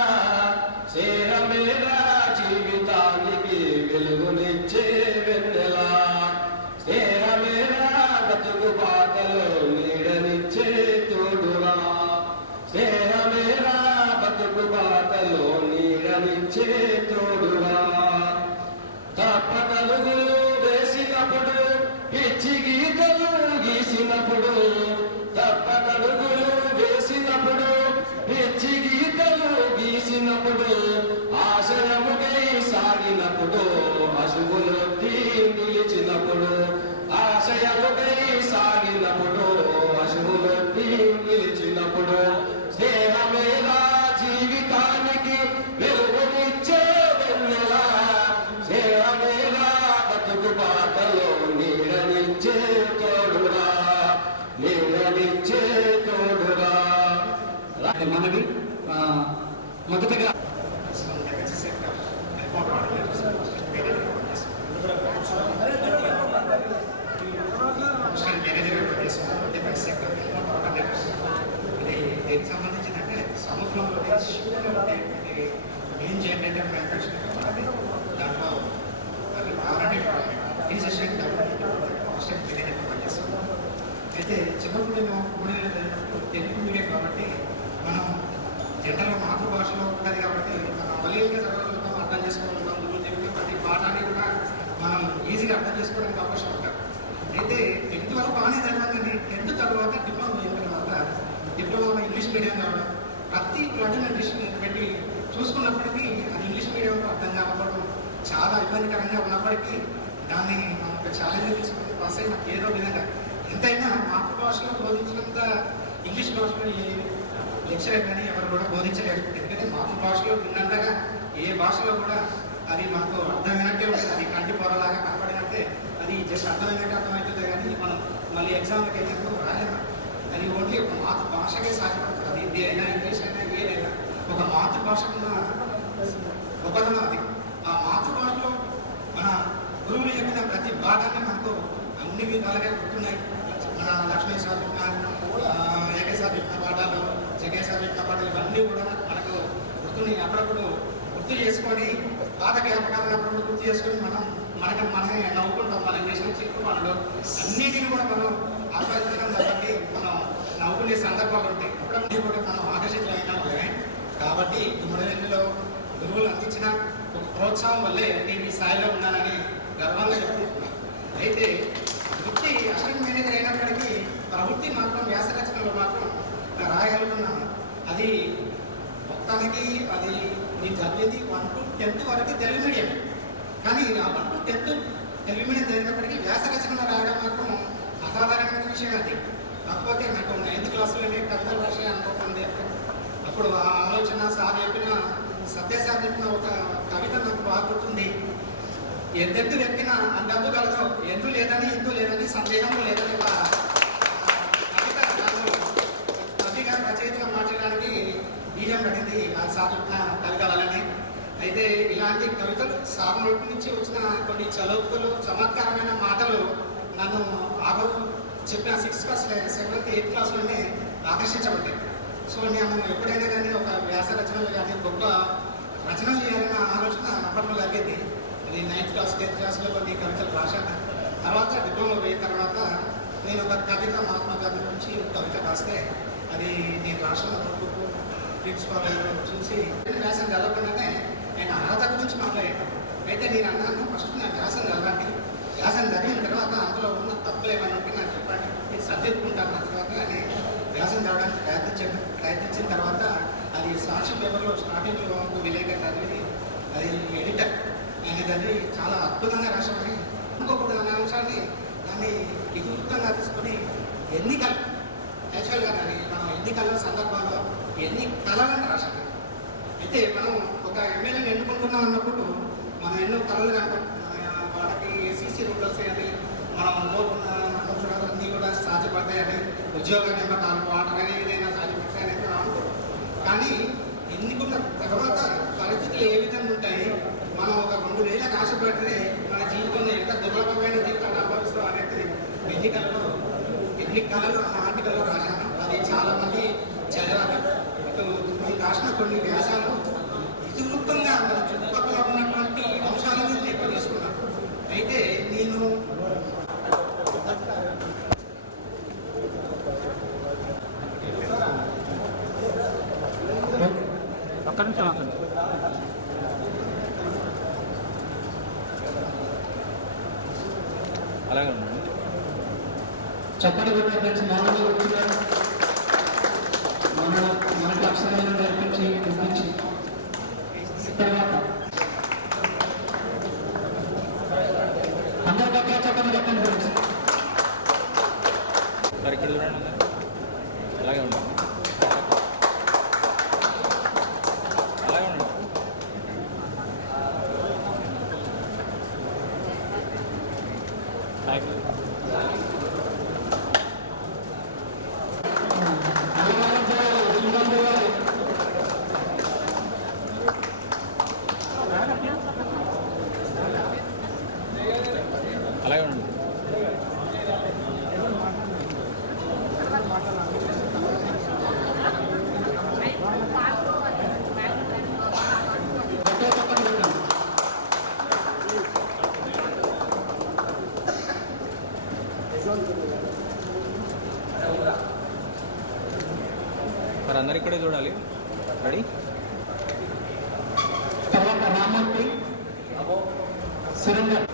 సేరమేరా జీవితానికి వెలుగునిచ్చే వెన్నెలా సేరమేరా బతుకు బాటలో నీడనిచ్చే తోడురా సేరమేరా బతుకు బాటలో నీడనిచ్చే తోడురా తప్పటలుగులు వేసినప్పుడు పిచ్చి గీతలు గీసినప్పుడు తప్పటలుగులు వేసినప్పుడు పిచ్చి గీతలు గీసినప్పుడు ఆశయముకై సాగినప్పుడు అశువులొత్తి నిలిచినప్పుడు ఆశయముకై సాగినప్పుడు అశువులొత్తి నిలిచినప్పుడు స్నేహమేలా జీవితానికి వెలుగునిచ్చే వెన్నెలా స్నేహమేలా అయితే చిన్నప్పుడు నేను తెలుగు మీడియం కాబట్టి మనం జనరల్గా మాతృభాషలో ఉంటుంది కాబట్టి మనం అవలీలుగా చదవగలుగుతాం, అర్థం చేసుకోగలుగుతాం. గురువు చెప్పిన ప్రతి పాఠాన్ని కూడా మనం ఈజీగా అర్థం చేసుకోవడానికి అవకాశం ఉంటుంది. అయితే 10th వరకు బాగానే చదవాలండి. 10th తర్వాత డిప్లొమా అయిన తర్వాత డిప్లొమా ఇంగ్లీష్ మీడియం కావడం, ప్రతి ప్లాటినం డిస్ట్రిక్ట్ పెట్టి చూసుకున్నప్పటికీ అది ఇంగ్లీష్ మీడియంలో అర్థం కాకపోవడం చాలా ఇబ్బందికరంగా ఉన్నప్పటికీ దాన్ని మనం ఒక ఛాలెంజ్ తీసుకుని పాస్ అయిన ఏదో విధంగా ఎంతైనా మాతృభాషలో బోధించినంత ఇంగ్లీష్ భాషలో ఏ లెక్చరర్ కానీ ఎవరు కూడా బోధించలేరు. ఎందుకంటే మాతృభాషలో ఉన్నంతగా ఏ భాషలో కూడా అది మనకు అర్థమైనట్టే ఉంటుంది. అది కంటి పొరలాగా కనపడినట్టే అది జస్ట్ అర్థమవుతుంది కానీ మనం మళ్ళీ ఎగ్జామ్కి వెళ్ళినప్పుడు రాలేము. అది ఓన్లీ ఒక మాతృభాషకే సాధ్యపడుతుంది. అది హిందీ అయినా ఇంగ్లీష్ అయినా ఏదైనా ఒక మాతృభాషకున్న గొప్పదనం అది. ఆ మాతృభాషలో మన గురువులు చెప్పిన ప్రతి పాఠాన్ని మనకు అన్ని విధాలుగా గుర్తున్నాయి. మన లక్ష్మీ సార్ ఏకేసారి చెప్పిన పాఠాలు, జగేసారి చెప్పిన పాఠాలు ఇవన్నీ కూడా మనకు గుర్తున్నాయి. అప్పుడప్పుడు గుర్తు చేసుకొని పాత జ్ఞాపకాలను అప్పుడప్పుడు గుర్తు చేసుకొని మనమే నవ్వుకుంటాం. మనం చేసిన చిక్కు పనులు అన్నిటిని కూడా మనం ఆస్వాదించడం కాబట్టి మనం నవ్వుకునే సందర్భాలు ఉంటాయి. అప్పుడన్నీ కూడా మనం ఆకర్షితులైనా కాబట్టి మొదటిలో గురువులు అందించిన ఒక ప్రోత్సాహం వల్లే నేను ఈ స్థాయిలో ఉన్నానని గర్వంగా చెప్పుకుంటున్నాను. అయితే వృత్తి అసిస్టెంట్ మేనేజర్ అయినప్పటికీ ప్రవృత్తి మాత్రం వ్యాసరచనలో మాత్రం రాయగలుగుతున్నాను. అది మొత్తానికి అది నేను చదివేది 1 to 10th వరకు తెలుగు మీడియం. కానీ ఆ 1 to 10th తెలుగు మీడియం చదివినప్పటికీ వ్యాసరచనలో రాయడం మాత్రం అసాధారణమైన విషయం. అది కాకపోతే నాకు 9th క్లాసులోనే కవితలు రాసే అనుభవం ఉంది. అప్పుడు ఆ ఆలోచన సార్ చెప్పిన సత్యసార్ చెప్పిన ఒక కవిత నాకు బాగా గుర్తుంది. ఎంతెందు వ్యక్తిన అంతెందు కలదు, ఎందు లేదని సందేహం లేదని ఒక కవిత నాకు కవిగా రచయితగా మార్చడానికి బీజం పడింది. ఆ సార్ చెప్పిన కవితలని. అయితే ఇలాంటి కవితలు సార్ నోటి నుంచి వచ్చిన కొన్ని చదువుకులు చమత్కారమైన మాటలు నన్ను ఆ రోజు చెప్పిన 6th class 7th 8th క్లాస్లోనే ఆకర్షించబడ్డాయి. So నేను ఎప్పుడైనా కానీ ఒక వ్యాస రచనలు కానీ గొప్ప రచనలు చేయాలన్న ఆలోచన అప్పట్లో కలిగింది. అది 9th క్లాస్ 10th క్లాస్లో కొన్ని కవితలు రాశాను. తర్వాత డిప్లొమా పోయిన తర్వాత నేను ఒక కవిత మహాత్మా గాంధీ గురించి కవిత రాస్తే అది నేను రాసిన నోట్బుక్ ప్రిన్సిపాల్ చూసి వ్యాసం చదవకుండానే నేను అర్హత గురించి మాట్లాడాను. అయితే నేను అన్నాను, ఫస్ట్ నేను వ్యాసం చదవండి, వ్యాసం చదివిన తర్వాత అందులో ఉన్న తప్పులు ఏమైనా ఉంటే నాకు చెప్పండి, నేను సర్దిద్దుకుంటాను. తర్వాత అని వ్యాసం చదవడానికి ప్రయత్నించిన తర్వాత అది సాక్షి పేపర్లో స్టార్టింగ్లో విలేకరు చదివి అది ఎడిటర్ ఆయన చదివి చాలా అద్భుతంగా రాశామని ఇంకొకటి అనే అంశాన్ని దాన్ని వికృతంగా తీసుకొని ఎన్నికలు యాక్చువల్గా మనం ఎన్నికల సందర్భంలో ఎన్ని కళలను రాశాము. అయితే మనం ఒక ఎమ్మెల్యేని ఎన్నుకుంటున్నాం అన్నప్పుడు మనం ఎన్నో కళలు వాళ్ళకి సీసీ రోడ్లు వస్తాయని, మనం అనుకున్న అన్నీ కూడా సాధ్యపడతాయని, ఉద్యోగ నియామకాలు వాటర్ అని ఏదైనా సాధ్యపడతాయని మనం అనుకుంటాం. కానీ ఎన్నుకున్న తర్వాత పరిస్థితులు ఏ విధంగా ఉంటాయి, మనం ఒక 2000 ఆశపడితే మన జీవితంలో ఎంత దుర్లభమైన జీవితాన్ని అనుభవిస్తాం అనేది ఎన్ని కళలు ఆర్టికల్లో రాశాను. అది చాలామంది చదివారు. నేను రాసిన కొన్ని వ్యాసాలు ఇతివృత్తంగా మన చుట్టుపక్కల ఉన్నటువంటి అంశాల మీద ఎక్కువ తీసుకున్నాను. అయితే నేను అలాగే చెప్పండి ఫ్రెండ్స్, మామూలుగా వచ్చినారు మనకు అక్షరాలను నేర్పించి వినిపించి తర్వాత అందరి పక్కన చెప్పండి ఫ్రెండ్స్. సార్ ఇక్కడ చూడండి, అలాగే ఉండండి, అలాగే ఉండండి. అలాగే ఉండండి. మరి అందరు ఇక్కడే చూడాలి. రెడీ? తర్వాత రామూర్తి సురేందర్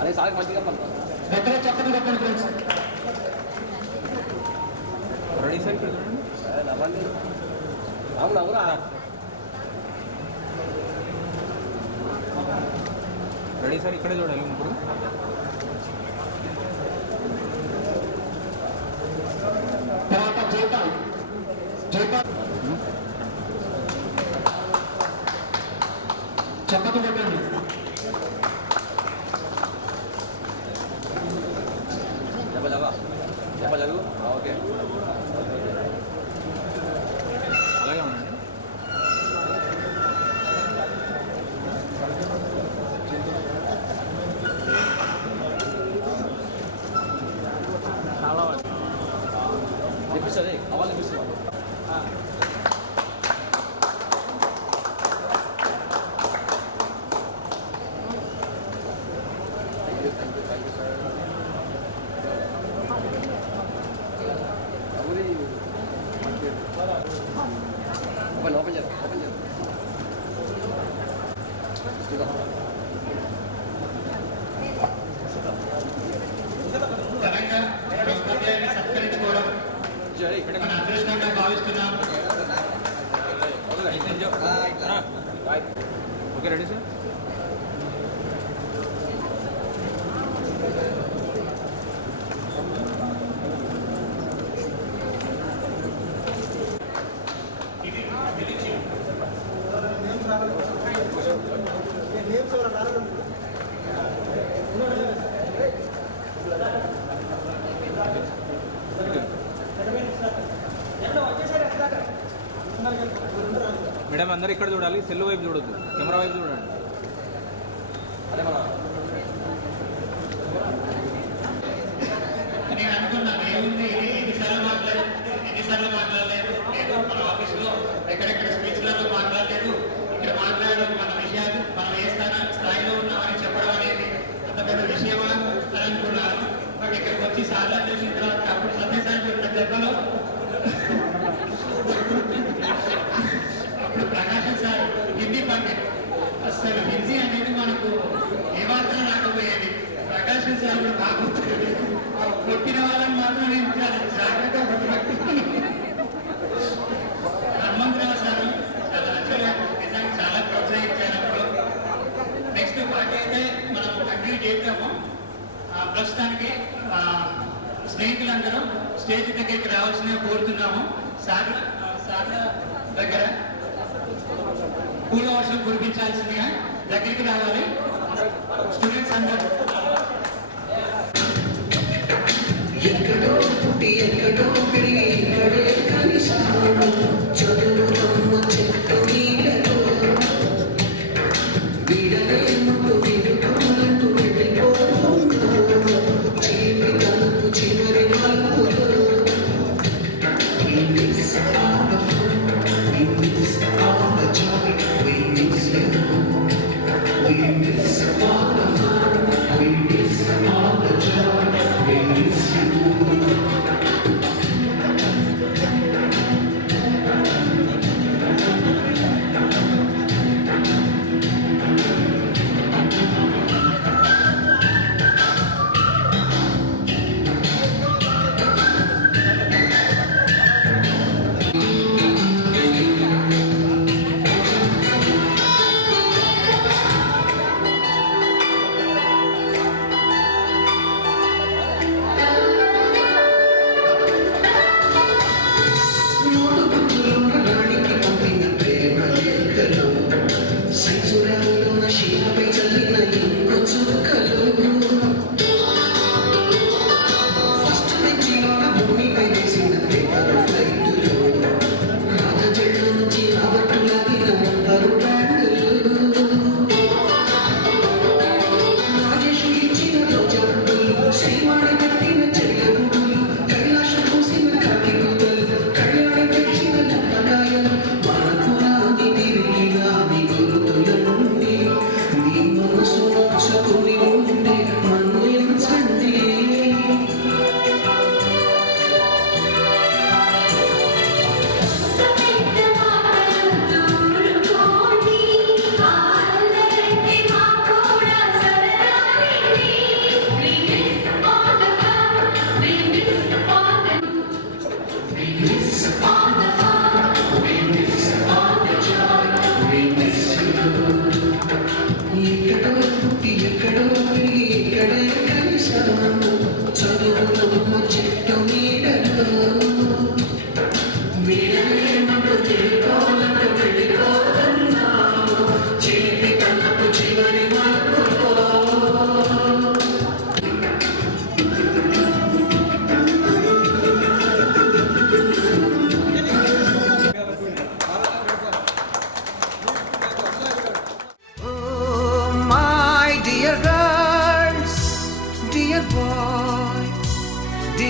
అదే సార్ మంచిగా దగ్గర చక్కని చెప్పండి ఫ్రెండ్స్. రెడీ సార్ ఇక్కడ చూడండి. అవును అవునా రెడీ సార్ ఇక్కడే చూడాలి ముగ్గురు. తర్వాత జైపాల్ చక్కని చెప్పండి. చెప్పలేదు ఓకే అలాగే ఉండండి. తెప్పిస్తుంది అవ్వాలి తెప్పిస్తుంది. ఓపెన్ చేద్దాం ఓపెన్ చేద్దాం. ఘనంగా ఈ ఉపాధ్యాయుని సత్కరించుకోవడం మన అదృష్టంగా భావిస్తున్నాం. Okay ready sir. మేడం అందరు ఇక్కడ చూడాలి. సెల్ వైపు చూడొద్దు, కెమెరా వైపు చూడండి. అదే మన నేను అనుకున్నాను ఏముంది ఇది ఎన్నిసార్లు మాట్లాడలేదు. లేదు మన ఆఫీస్లో ఎక్కడెక్కడ స్పీచ్లలో మాట్లాడలేదు. ఇక్కడ మాట్లాడడం మన విషయాలు మనం ఏ స్థాయిలో ఉన్నామని చెప్పడం అనేది అంత పెద్ద విషయమా అని అనుకున్నాను. బట్ ఇక్కడికి వచ్చి సార్లు చూసిన తర్వాత అప్పుడు సత్యసారి పెట్టిన దెబ్బలో అప్పుడు ప్రకాశం సార్ హిందీ పండిట్. అసలు హిందీ అనేది మనకు ఏమాత్రం రాకపోయేది. ప్రకాశం సార్ కూడా బాగుంటుంది. కొట్టిన వాళ్ళని మాత్రం నేను చాలా జాగ్రత్తగా గుర్తుపెట్టుకున్నాను. హనుమంతరావు సార్ చాలా నిజంగా చాలా ప్రోత్సహించారు అప్పుడు. నెక్స్ట్ పార్టీ అయితే మనం కంటిన్యూ చేద్దాము. ప్రస్తుతానికి స్నేహితులందరూ స్టేజ్ దగ్గరికి రావాల్సిందిగా కోరుతున్నాము. సార్ దగ్గర పూల వర్షం కురిపించాల్సిందిగా దగ్గరికి రావాలి స్టూడెంట్స్ అందరూ. ఎక్కడో పుట్టి ఎక్కడో పెరిగి ఇక్కడే కలిసాము చదువుతమ్మ చెట్టు నీడలో వీడలేముంటూ వీడుకోలంటూ వెళ్ళిపోతున్నాము చీమి తలుపు చివరి మలుపులో. We miss all the fun, we miss all the joy, we miss you. We miss all the fun, we miss all the joy, we miss you.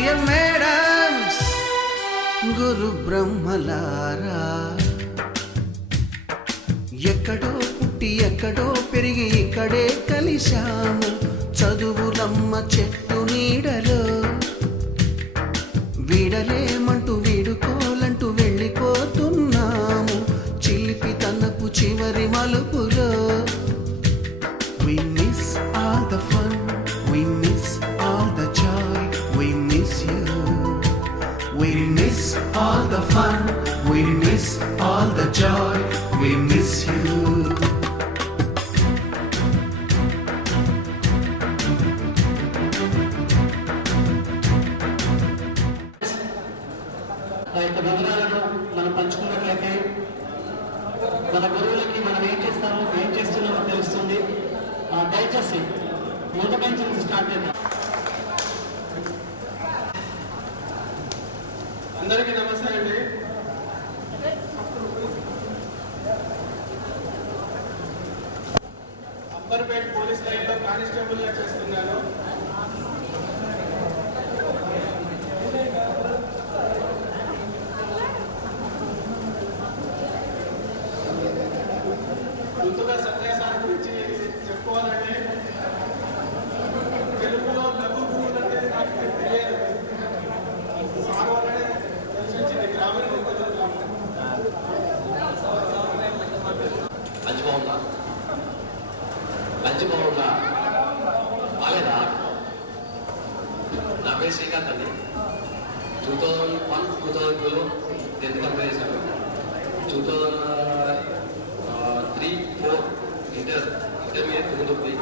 Dear madams, గురు బ్రహ్మలారా, ఎక్కడో పుట్టి ఎక్కడో పెరిగి ఇక్కడే కలిశాము చదువులమ్మ చెట్టు నీడలో. వీడలేమంటూ వీడుకోలంటూ వెళ్ళిపోతున్నాము చిలిపి తనపు చివరి మలుపులో. We miss all the fun, we miss all the joy, we miss you. We miss all the fun, we miss all the joy, we miss you. ఆ యొక్క వివరాలను మనం పంచుకున్నట్లయితే మన గురువులకి మనం ఏం చేస్తామో ఏం చేస్తున్నామో తెలుస్తుంది. దయచేసి మొదటి నుంచి స్టార్ట్ చేద్దాం. అందరికీ నమస్తే అండి. అంబర్పేట్ పోలీస్ లైన్లో కానిస్టేబుల్గా చేస్తున్నాను. ముందుగా సందేశాల గురించి చెప్పుకోవాలంటే తెలుగులో లఘు భూములు అనేది నాకు తెలియదు. సార్ వల్లనే తెలిసింది గ్రామీణ ఉద్యోగులు. మంచి బాగుందా? మంచి బాగుందా? బాలేదా? నా పేరు శ్రీకాంత్ అండి. 2001, 2002లో 10th కంప్లీట్ చేశాను. 2003, 2004 ఇంటర్మీడియట్ కుదురుపోయి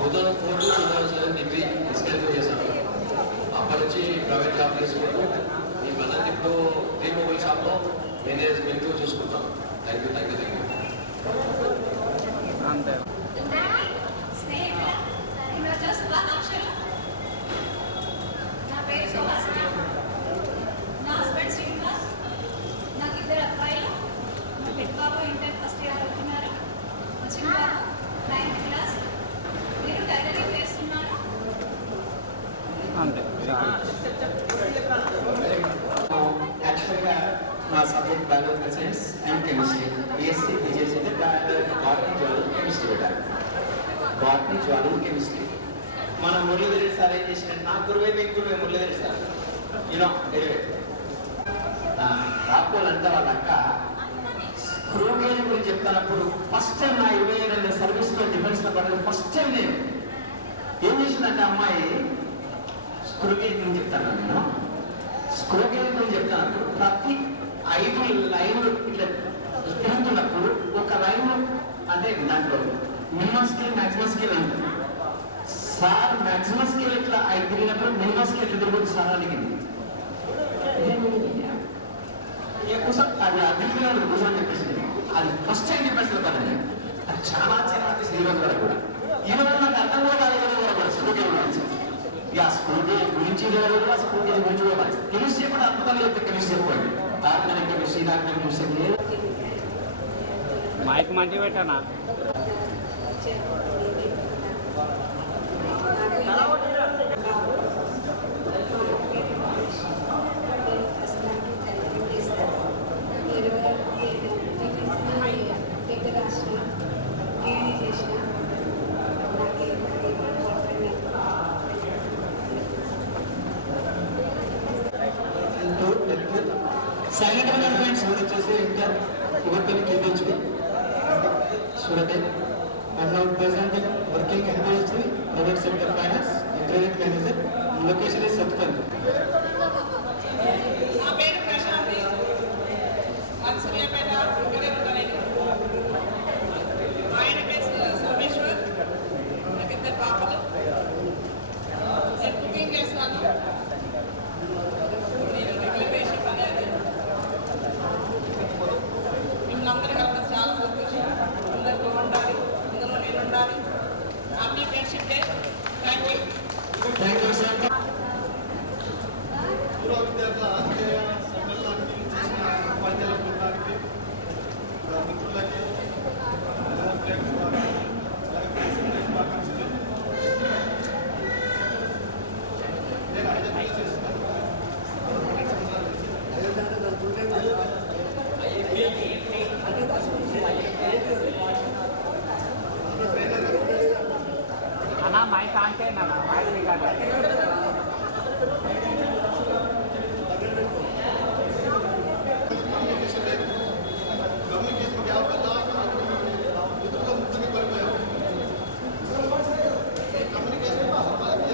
2004 to 2007 డిగ్రీ డిస్కంటిన్యూ చేశాను. అప్పటి నుంచి ప్రైవేట్ జాబ్ చేసుకుంటూ ఈ ప్రజెంట్ ఇప్పుడు టీ మొబైల్ షాప్లో మేనేజ్మెంట్ చూసుకుంటాను. Thank you. నా పేరు సుహాసిని. నా హస్బెండ్ శ్రీనివాస్. నాకు 2 అబ్బాయిలు. మా పెద్ద బాబు ఇంటర్ ఫస్ట్ ఇయర్ అవుతున్నారు. చిన్న బాబు 9th క్లాస్. నేను టైలరింగ్ చేస్తున్నాను. యాక్చువల్గా నా subject biological science and chemistry. BSc BJC అంటే బాటనీ జువాలజీ కెమిస్ట్రీ పెట్టాను. Botany zoology chemistry. మన మురళీధర్ సార్ ఏం చేసినట్టు నా గురువే మీకు గురువే మురళీధర్ సార్ రాకపోవాలంటే వాళ్ళక్క స్క్రూగేజ్ గురించి చెప్తానప్పుడు ఫస్ట్ టైం నా 27 సర్వీస్లో డిఫెన్స్లో పడ్డది ఫస్ట్ టైం. నేను ఏం చేసిందంటే అమ్మాయి స్క్రూగేజ్ గురించి చెప్తాను. నేను స్క్రూగేజ్ గురించి చెప్తాను. ప్రతి 5 లైన్లు ఇట్లా తిరుగుతున్నప్పుడు ఒక లైన్ అంటే దాంట్లో మినిమం స్కేల్ మ్యాక్సిమం స్కేల్ ఉంటుంది. సార్ మ్యాక్సిమం స్కేల్ ఇట్లా 5 తిరిగినప్పుడు మినిమం స్కేల్ తిరుగుతుంది సార్ అడిగింది. అది అదిరిగిన కూర్చొని చెప్పేసి అది ఫస్ట్ టైం చెప్పేసి కదండి. అది చాలా ఈరోజు వరకు కూడా ఈరోజు నాకు అర్థం కూడా కాలేదు స్కూల్ గురించి. స్కూల్ గురించి స్కూల్ గురించి కూడా కెమిస్ట్రీ కూడా అద్భుతంగా చెప్తే కెమిస్ట్రీ చెప్పండి. Organic chemistry inorganic chemistry mike మంచిగా పెట్టానా? సైలెంట్ గా ఫ్రెండ్స్ వచ్చేసి ఇంటర్ యువతని కేపించి सूरत है। I have present working in NBFC, private sector finance, credit manager. Location is Satpal. Thank you, sir. Mike అంటే మైక్ రికార్డ్ కమ్యూనికేషన్ గ్యాప్ వల్ల ఇతరుల ముందుకు పడిపోయాం. కమ్యూనికేషన్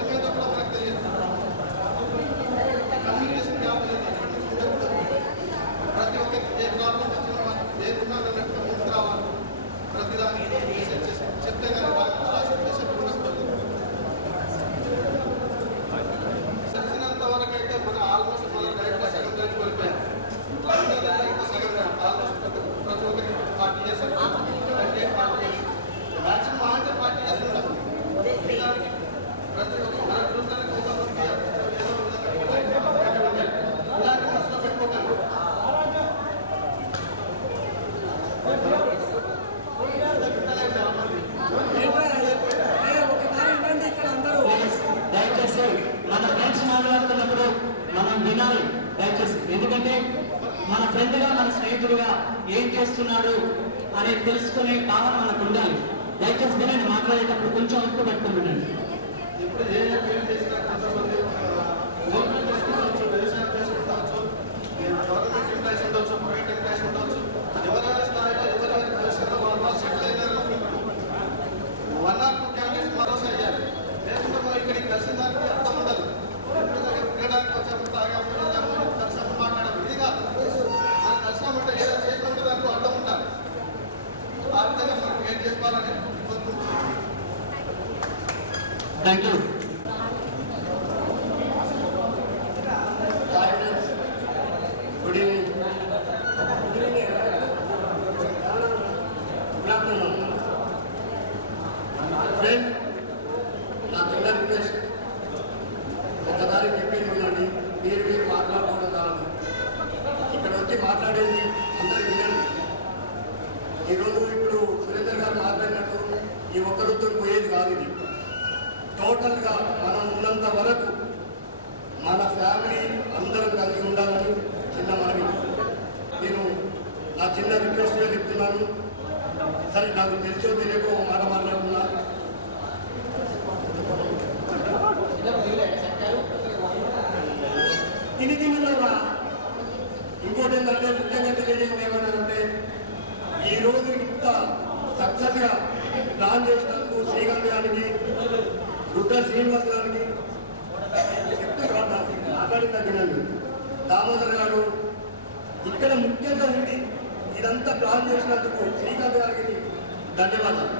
ఏమైందో కూడా మనకు తెలియదు. కమ్యూనికేషన్ గ్యాప్ ప్రతి ఒక్క ఏ ప్రాబ్లం వచ్చినా లేకున్నా ముందుకు రావాలి. ప్రతిదాన్ని చెప్తే కానీ తెలిసినంత వరకు అయితే మన ఆల్మోస్ట్ మన డైరెక్ట్ సగం దానికి వెళ్ళిపోయాం. ఇంకా సగం ఆల్మోస్ట్ ప్రతి ఒక్కరికి 40 years మ్యాక్సిమం అంటే 40 years ఉంటాం. ప్రతి ఒక్క మన బృందానికి ఒక ఇలాంటి మనసులో పెట్టుకోకండి. దయచేసి మన ఫ్రెండ్స్ మాట్లాడుతున్నప్పుడు మనం వినాలి దయచేసి. ఎందుకంటే మన ఫ్రెండ్గా మన స్నేహితుడుగా ఏం చేస్తున్నాడు అనేది తెలుసుకునే భావన మనకు ఉండాలి. దయచేసి వినండి, మాట్లాడేటప్పుడు కొంచెం ఒప్పు పెట్టుకుని వినండి. ఇప్పుడు ఏ ఫీల్డ్ చేసినా కొంతమంది గవర్నమెంట్ చేసుకోవచ్చు, వ్యవసాయం చేసుకుంటవచ్చు, గవర్నమెంట్ ఎంప్లాయీస్ ఉండొచ్చు, ప్రైవేట్ ఎంప్లాయీస్ ఉండొచ్చు. ఎవరైనా స్థాయిలో ఎవరైనా భవిష్యత్తు వాళ్ళు సెటిల్ అయినారు. 1 or 2 క్యాండిడేట్స్ భరోసా అయ్యారు. లేకుంటే మనం ఇక్కడికి కలిసిన దానికి అర్థం ఉండదు. తినడానికి వచ్చాము, తాగాము, కలిసాము, మాట్లాడాము. ఇది కాదు, మనం కలిసామంటే ఏదో చేసుకుంటే దానికి అర్థం ఉండాలి. ఆ విధంగా మనం క్రియేట్ చేసుకోవాలని కోరుకుంటున్నాం. Thank you. Good evening. Friend, నా చిన్న రిక్వెస్ట్, ఒకసారి చెప్పేది ఉండండి. మీరు మాట్లాడుకోవడం కాదు, ఇక్కడ వచ్చి మాట్లాడేది అందరూ వినండి. ఈరోజు ఇప్పుడు సురేందర్ గారు మాట్లాడినట్టు ఈ ఒక్కరితో పోయేది కాదు. ఇది టోటల్గా మనం ఉన్నంత వరకు మన ఫ్యామిలీ అందరం కలిసి ఉండాలని చిన్న మనవి. నేను నా చిన్న రిక్వెస్ట్గా చెప్తున్నాను. సరే, నాకు తెలిసో తెలియకో ఒక మాట మాట్లాడుతున్నా. తినిదిగా ఇంకోటి ఏంటంటే ముఖ్యంగా తెలియజేసింది ఏమన్నారంటే, ఈరోజు ఇంత సక్సెస్గా ప్లాన్ చేసినందుకు శ్రీకాంత్ గారికి, రుద్ర శ్రీనివాస్ గారికి మాట్లాడిన తినండి. దామోదర్ గారు ఇక్కడ ముఖ్యంగా ఉంది. ఇదంతా ప్లాన్ చేసినందుకు శ్రీకాంత్ గారికి ధన్యవాదాలు.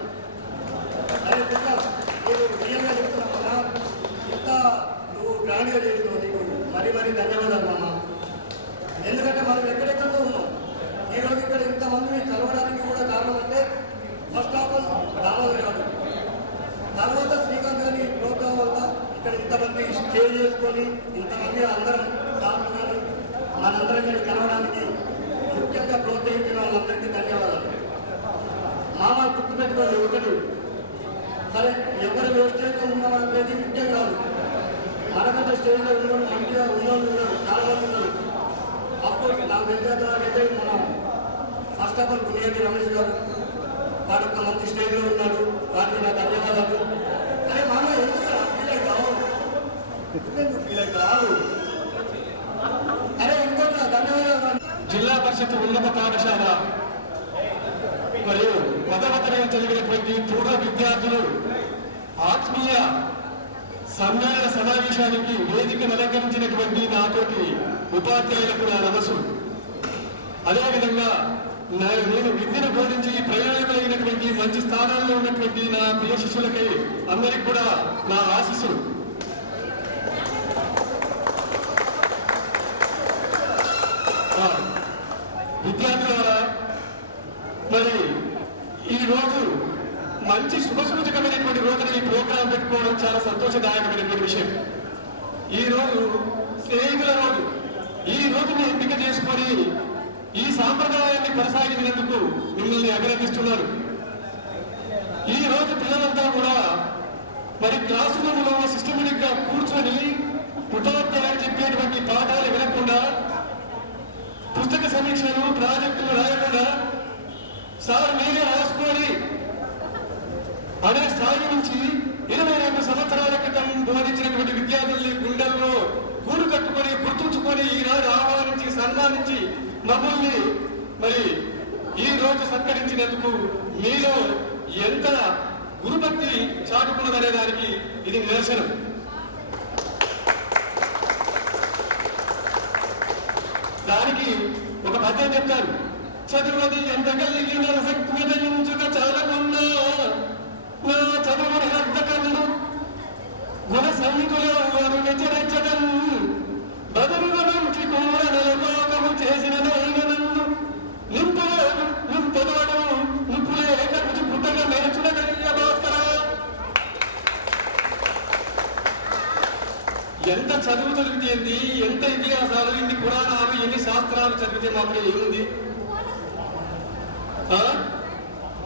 అదే మీరు రియల్గా చెప్తున్నామన్నా, ఇంత నువ్వు గ్రాండ్గా చేసినావు, నీకు మరీ ధన్యవాదాలు అమ్మా. ఎందుకంటే మనం ఎక్కడెక్కడో ఉన్నాం. ఈరోజు ఇక్కడ ఇంతమందిని కలవడానికి కూడా కారణం అంటే ఫస్ట్ ఆఫ్ ఆల్ దామోదర్ గారు, తర్వాత శ్రీకాంత్ గారి ప్రోగ్రాం వల్ల ఇక్కడ ఇంతమంది స్టే చేసుకొని ఇంతమంది అందరం కానుకొని మనందరం కానీ కలవడానికి ముఖ్యంగా ప్రోత్సహించిన వాళ్ళందరికీ ధన్యవాదాలు. మామ గుర్తుపెట్టుకోండి, ఒకటి సరే ఎవరు వేస్టేజ్లో ఉన్నామనేది ముఖ్యం కాదు. మనకంటే స్టేజ్లో ఉన్నాడు, మంచిగా ఉన్నోళ్ళు ఉన్నారు, చాలా మంది ఉన్నారు. అఫ్కోర్స్ నాకు తెలిసేంతవరకైతే మన ఫస్ట్ ఆఫ్ ఆల్ పుణ్యటి రమేష్ గారు వాడు ఒక మంచి స్టేజ్లో ఉన్నాడు, వారికి నా ధన్యవాదాలు. అరే మామ ఎందుకు ఫీల్ అవుతావు, ఫీల్ అవుతావు. అరే ఇంకోటి ధన్యవాదాలు. జిల్లా పరిషత్ ఉన్నత పాఠశాల మరియు పదవ తరగతి చదివినటువంటి పూర్వ విద్యార్థులు ఆత్మీయ సమ్మేళన సమావేశానికి వేదిక అలంకరించినటువంటి నాతోటి ఉపాధ్యాయులకు నా నమస్సులు. అదేవిధంగా నేను విద్యను బోధించి ప్రయోజకులైనటువంటి మంచి స్థానాల్లో ఉన్నటువంటి నా ప్రియ శిష్యులకై అందరికి కూడా నా ఆశీస్సులు. విద్యార్థులారా, మరి ఈ రోజు మంచి శుభసూచకమైనటువంటి రోజున ఈ ప్రోగ్రాం పెట్టుకోవడం చాలా సంతోషదాయకమైనటువంటి విషయం. ఈ రోజు స్నేహితుల రోజు. ఈ రోజుని ఎంపిక చేసుకొని ఈ సాంప్రదాయాన్ని కొనసాగించినందుకు మిమ్మల్ని అభినందిస్తున్నారు. ఈ రోజు పిల్లలంతా కూడా మరి క్లాసు రూమ్లో సిస్టమేటిక్ గా కూర్చొని ఉపాధ్యాయులు చెప్పేటువంటి పాఠాలు వినకుండా, పుస్తక సమీక్షలు ప్రాజెక్టులు రాయకుండా సార్ మీరే రాసుకోవాలి అనే స్థాయి నుంచి 22 సంవత్సరాల క్రితం బోధించినటువంటి విద్యార్థుల్ని గుండెల్లో గూడు కట్టుకొని గుర్తుంచుకొని ఈనాడు ఆహ్వానించి సన్మానించి మమ్మల్ని మరి ఈ రోజు సత్కరించినందుకు మీలో ఎంత గురుభక్తి చాటుకున్నదనే దానికి ఇది నిదర్శనం. దానికి ఒక పద్యం చెప్తారు. చదువుది ఎంత కలిగిన రసజ్ఞతయుంచుక చాలకున్నా నా చదువుని రద్దకన్ను గుణ సంకులో నిచరించడం బదులుగా నుంచి కూర నెలకోకము చేసిన నన్ను నింపదవడం నిప్పులే రుచి పుట్టగా నేర్చుడగలిగిన భాస్కర. ఎంత చదువు చదివితే ఎంత ఇతిహాసాలు, ఎన్ని పురాణాలు, ఎన్ని శాస్త్రాలు చదివితే మాత్రం ఏముంది?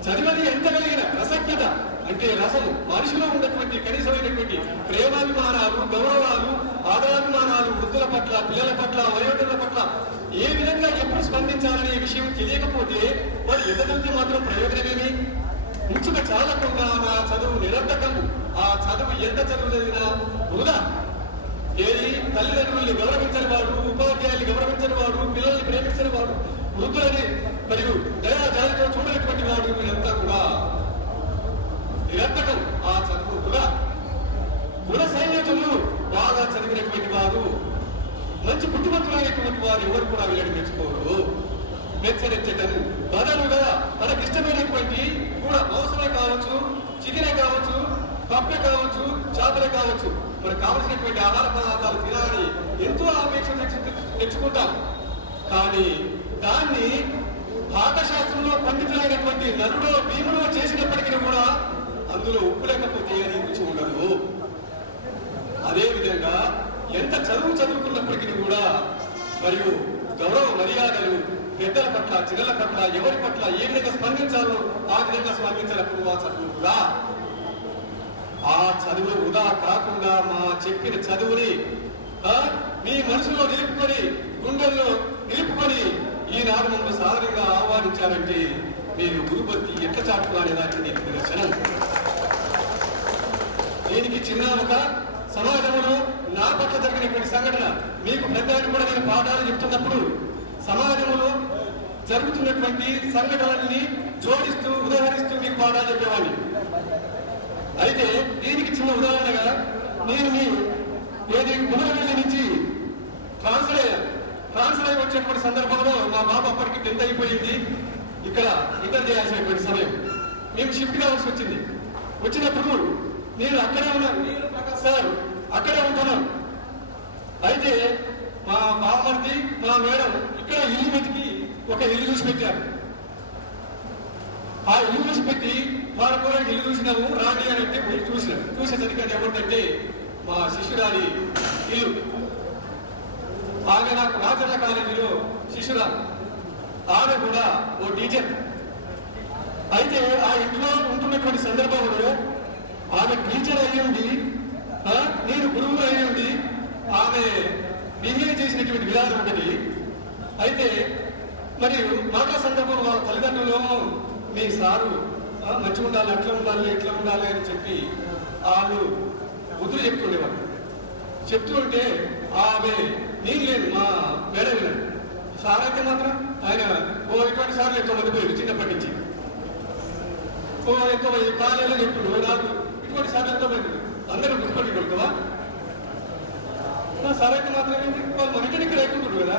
చదివది ఎంత కలిగిన రసజ్ఞత అంటే రసము, మనిషిలో ఉన్నటువంటి కనీసమైనటువంటి ప్రేమాభిమానాలు, గౌరవాలు, ఆదరాభిమానాలు, వృద్ధుల పట్ల, పిల్లల పట్ల, వయోజనుల పట్ల ఏ విధంగా ఎప్పుడు స్పందించాలనే విషయం తెలియకపోతే వారు ఎంత చదివితే మాత్రం ప్రయోజనమేమి? ముచ్చుక చాలకుండా నా చదువు నిరర్ధకము, ఆ చదువు ఎంత చదువు చదివినా వృధా. ఏది తల్లిదండ్రుల్ని గౌరవించని వాడు, ఉపాధ్యాయుల్ని గౌరవించని వాడు, పిల్లల్ని ప్రేమించని వాడు, వృద్ధులని మరియు దయాజాలితో చూడనటువంటి వాడు, వీళ్ళంతా కూడా నిరర్థకం. ఆ చదువు కూడా గుణ సైన్యతులు బాగా చదివినటువంటి వారు, మంచి పుట్టుమతులైనటువంటి వారు ఎవరు కూడా వీళ్ళని మెచ్చుకోరు. మెచ్చరించటం బదులుగా మనకిష్టమైనటువంటి కూడా మోసమే కావచ్చు, చికెనే కావచ్చు, పప్పే కావచ్చు, చేపలే కావచ్చు, మనకు కావలసినటువంటి ఆహార పదార్థాలు తినాలని ఎంతో ఆపేక్ష తెచ్చుకుంటాం. కానీ దాన్ని పాకశాస్త్రంలో పండితులైనటువంటి నరుడో భీముడో చేసినప్పటికీ కూడా అందులో ఉప్పు లేకపోతే అది రుచి ఉండదు. అదేవిధంగా ఎంత చదువుకున్నప్పటికీ కూడా మరియు గౌరవ మర్యాదలు పెద్దల పట్ల, చిన్నల పట్ల, ఎవరి పట్ల ఏ విధంగా స్పందించాలో ఆ విధంగా స్పందించినప్పుడు ఆ చదువు కూడా, ఆ చదువు వృధా కాకుండా మా చెప్పిన చదువుని మీ మనసులో నిలుపుకొని, గుండెల్లో నిలుపుకొని ఈనాడు మమ్మల్ని సాధారణంగా ఆహ్వానించారంటే మీరు గురుభక్తి ఎట్లా చాటుకునే దానికి నీకు నిదర్శనం. దీనికి చిన్న ఒక సమాజంలో నా పట్ల జరిగినటువంటి సంఘటన మీకు పెద్దవాడిని కూడా నేను పాఠాలు చెప్తున్నప్పుడు సమాజంలో జరుగుతున్నటువంటి సంఘటనల్ని జోడిస్తూ ఉదాహరిస్తూ మీకు పాఠాలు చెప్పేవాడిని. అయితే దీనికి చిన్న ఉదాహరణగా నేను గుమరవెల్లి నుంచి ట్రాన్స్ఫర్ అయ్యి వచ్చేటువంటి సందర్భంలో మా బాబు అప్పటికి 10th అయిపోయింది. ఇక్కడ ఇంటర్ చేయాల్సినటువంటి సమయం, మేము షిఫ్ట్ కావాల్సి వచ్చింది. వచ్చినప్పుడు నేను అక్కడే ఉన్నాను, సార్ అక్కడే ఉంటున్నాను. అయితే మా బామ్మర్ది, మా మేడం ఇక్కడ ఇల్లు వెతికి ఒక ఇల్లు చూసి పెట్టారు. ఆ ఇల్లు చూసి పెట్టి వారు కూడా ఇల్లు చూసినాము రాండి అని అంటే పోయి చూసేసరికి అది ఏమంటే మా శిష్యురాలి ఇల్లు. ఆమె నాకు రాజర్ల కాలేజీలో శిష్యురాలు, ఆమె కూడా ఓ టీచర్. అయితే ఆ ఇంట్లో ఉంటున్నటువంటి సందర్భంలో ఆమె టీచర్ అయ్యింది, నేను గురువు అయ్యింది. ఆమె బిహేవ్ చేసినటువంటి విధానం ఒకటి. అయితే మరి మాటల సందర్భంలో వాళ్ళ తల్లిదండ్రులు మీ సారు మంచిగా ఉండాలి, అట్లా ఉండాలి, ఇట్లా ఉండాలి అని చెప్పి వాళ్ళు బుద్ధులు చెప్తుండేవాళ్ళు. చెప్తూ ఉంటే ఆమె నేను లేదు మా మేడం లేదు. సార్ అయితే మాత్రం ఆయన ఇటువంటి సార్లు ఎక్కువ మంది పోయారు చిన్నప్పటి నుంచి. ఎక్కువ కాలేజీలో చెప్తుండ్రు నాకు ఇటువంటి సార్లు ఎంతో మంది అందరూ గుర్తుపెట్టుకుంటావా? సార్ అయితే మాత్రం ఏంటి వాళ్ళు మన ఇక్కడ ఎక్కుంటుండ్రు కదా,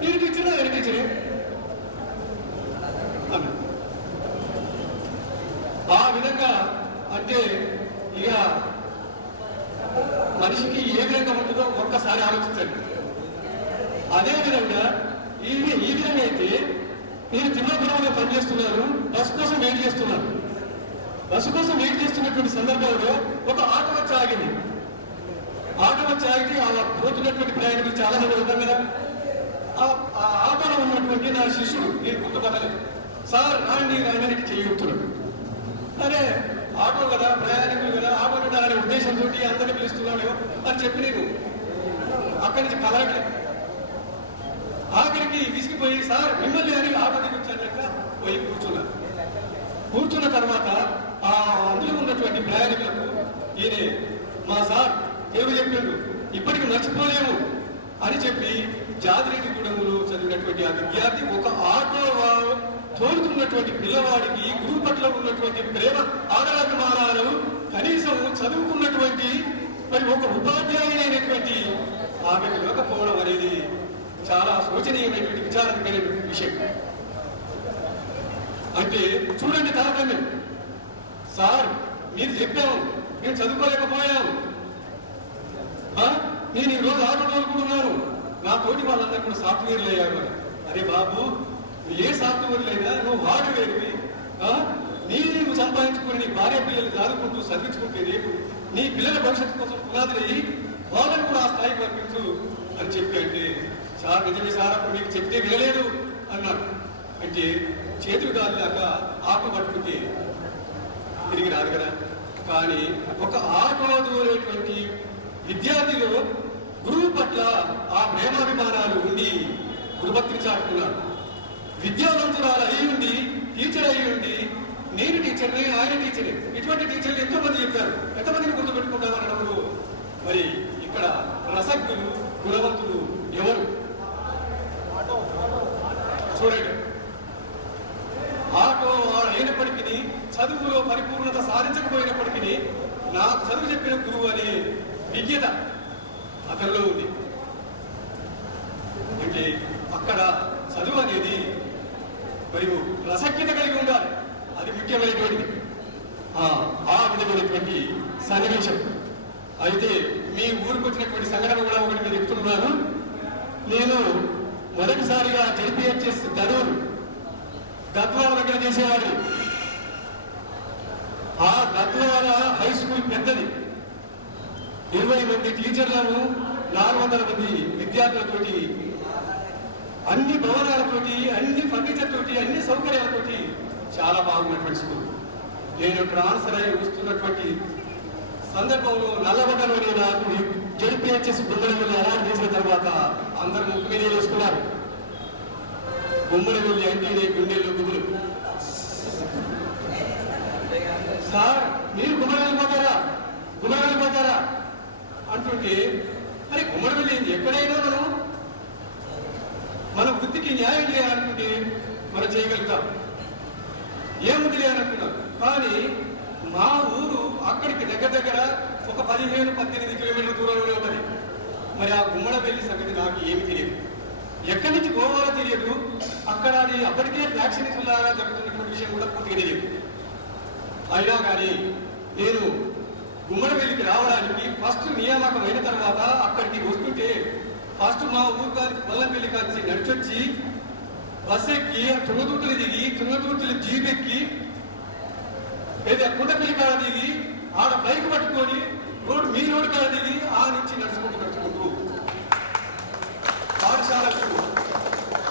నేను టీచర్ ఆయన టీచరే. ఆ విధంగా అంటే ఇక మనిషికి ఏ విధంగా ఉంటుందో ఒక్కసారి ఆలోచించండి. అదేవిధంగా ఈ విధంగా అయితే నేను తిమ్మపురంలో పనిచేస్తున్నాను, బస్సు కోసం వెయిట్ చేస్తున్నాను. బస్సు కోసం వెయిట్ చేస్తున్నటువంటి సందర్భంలో ఒక ఆటో వచ్చి ఆగింది. ఆటో వచ్చి ఆగితే ఆ పోతున్నటువంటి ప్రయాణికులు చాలా మంది ఉంటాం కదా. ఆ ఆటోలో ఉన్నటువంటి నా శిష్యుడు, నేను గుర్తుపట్టలేదు, సార్ రాండి రాండి చెయ్యుతున్నాడు. అరే ఆటో కదా, ప్రయాణికులు కదా, ఆటో ఉండాలనే ఉద్దేశంతో అందరినీ పిలుస్తున్నాడు అని చెప్పి నేను అక్కడి నుంచి కదలట్లేదు. ఆఖరికి విసిగిపోయి సార్ మిమ్మల్ని అని ఆటో దిగుచ్చాక పోయి కూర్చున్న తర్వాత ఆ అందులో ఉన్నటువంటి ప్రయాణికులకు ఈయన మా సార్ తెలుగు చెప్పిండు ఇప్పటికి మర్చిపోలేము అని చెప్పి జాతిరెడ్డిగూడెంలో చదివినటువంటి ఆ విద్యార్థి ఒక ఆటో తోలుతున్నటువంటి పిల్లవాడికి గురువు పట్ల ఉన్నటువంటి ప్రేమ ఆదరాభిమానాలు కనీసం చదువుకున్నటువంటి మరి ఒక ఉపాధ్యాయుడైనటువంటి ఆమెకు లేకపోవడం అనేది చాలా శోచనీయమైనటువంటి విచారం కలిగినటువంటి విషయం. అంటే చూడండి తారతమ్యం. సార్ మీరు చెప్పాము, మేము చదువుకోలేకపోయాము, నేను ఈరోజు ఆటో తోలుకుంటున్నాను, నా తోటి వాళ్ళందరూ కూడా సాఫ్ట్వేర్లు అయ్యారు. అరే బాబు, ఏ సాఫ్ట్వేర్లు అయినా నువ్వు హార్డ్వేర్వి, నీవు సంపాదించుకుని నీ భార్య పిల్లలు చదువుకుంటూ చదివించుకుంటే రేపు నీ పిల్లల భవిష్యత్తు కోసం పునాదులయ్యి వాళ్ళని కూడా ఆ స్థాయికి పంపించు అని చెప్పి అంటే సార్ నిజమే సార్ అప్పుడు మీకు చెప్తే వినలేదు అన్నాడు. అంటే చేతులు కాలేక ఆకు పట్టుకుంటే తిరిగి రాదు కదా. కానీ ఒక ఆటో దూరేటువంటి విద్యార్థిలో గురువు పట్ల ఆ ప్రేమాభిమానాలు ఉండి గురుభక్తిని చాటుకున్నాడు. విద్యావంతురాలు అయి ఉండి టీచర్ అయి ఉండి నేను టీచర్ని ఆయన టీచరే, ఇటువంటి టీచర్లు ఎంతో మంది చెప్పారు. ఎంతమందిని గుర్తుపెట్టుకుంటామన్నప్పుడు మరి ఇక్కడ రసజ్ఞులు గుణవంతులు ఎవరు చూడండి. ఆటో అయినప్పటికీ చదువులో పరిపూర్ణత సాధించకపోయినప్పటికీ నాకు చదువు చెప్పిన గురువు అనే విజ్ఞత అతనిలో ఉంది. అంటే అక్కడ చదువు అనేది మరియు రసజ్ఞత కలిగి ఉండాలి, అది ముఖ్యమైనటువంటిది. ఆ విధమైనటువంటి సన్నివేశం. అయితే మీ ఊరికి వచ్చినటువంటి సంఘటన కూడా ఒకటి మీరు చెప్తున్నాను. నేను మొదటిసారిగా JPHS ధరూర్ గద్వాల దగ్గర చేసేవాడు. ఆ గద్వాల హై స్కూల్ పెద్దది, 20 మంది టీచర్లను, 400 మంది విద్యార్థులతోటి, అన్ని భవనాలతోటి, అన్ని ఫర్నిచర్ తోటి, అన్ని సౌకర్యాలతోటి చాలా బాగున్నటువంటి స్కూల్. నేను ట్రాన్స్ఫర్ అయి వస్తున్నటువంటి సందర్భంలో నల్లగొండలోనే నాకు JPHS గుమ్మడివెల్లి అలాంటి చేసిన తర్వాత అందరూ ముక్కు మీద వేసుకున్నారు. గుమ్మడివెల్లి అంటేనే గుండెల్లో గుబులు. సార్ మీరు గుమ్మడివెళ్ళిపోతారా అంటుంటే, మరి గుమ్మడివెల్లి ఎక్కడైనా మన వృత్తికి న్యాయం చేయాలనుకుంటే మనం చేయగలుగుతాం, ఏముంది అనుకున్నాం. కానీ మా ఊరు అక్కడికి దగ్గర ఒక 15-18 కిలోమీటర్ల దూరంలో ఉన్నది. మరి ఆ గుమ్మడివెల్లి సంగతి నాకు ఏమి తెలియదు, ఎక్కడి నుంచి పోవాలో తెలియదు. అక్కడ అది అప్పటికే వ్యాక్సినేషన్లాగా జరుగుతున్నటువంటి విషయం కూడా పూర్తిగా తెలియదు. అయినా కానీ నేను గుమ్మడివెల్లికి రావడానికి ఫస్ట్ నియామకం అయిన తర్వాత అక్కడికి వస్తుంటే ఫస్ట్ మా ఊరు కాదు వల్లంపల్లి కాల్చి నడిచొచ్చి బస్సు ఎక్కి తుంగతుర్తిని దిగి తుంగతుర్తిని జీప్ ఎక్కి లేదా కుండపల్లి కాడ దిగి ఆడ బైక్ పట్టుకొని మీ రోడ్డు కాడ దిగి ఆ నుంచి నడుచుకుంటూ పాఠశాలకు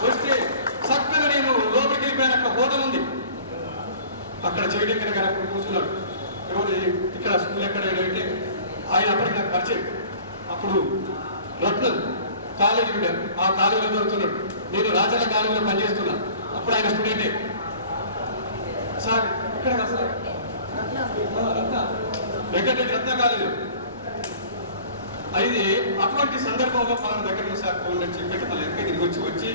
వస్తే చక్కగా నేను లోపలికి వెళ్ళిపోయిన అక్కడ హోటల్ ఉంది, అక్కడ చేయడం గారు అక్కడ కూర్చున్నాడు. ఎవరు ఇక్కడ స్కూల్ ఎక్కడ అంటే ఆయన అప్పటికి నాకు పరిచయం. అప్పుడు రత్నం కాలేజీ ఉండారు, ఆ కాలేజీలో చదువుతున్నాడు. నేను రాజన్న కాలేజీలో పనిచేస్తున్నా. అప్పుడు ఆయన స్టూడెంటే. సార్ ఇక్కడ సార్ వెంకటరెడ్డి రత్న కాలేజీ. అయితే అటువంటి సందర్భంలో మన దగ్గర సార్ ఫోన్ చెప్పి మళ్ళీ వెనక తిరిగి వచ్చి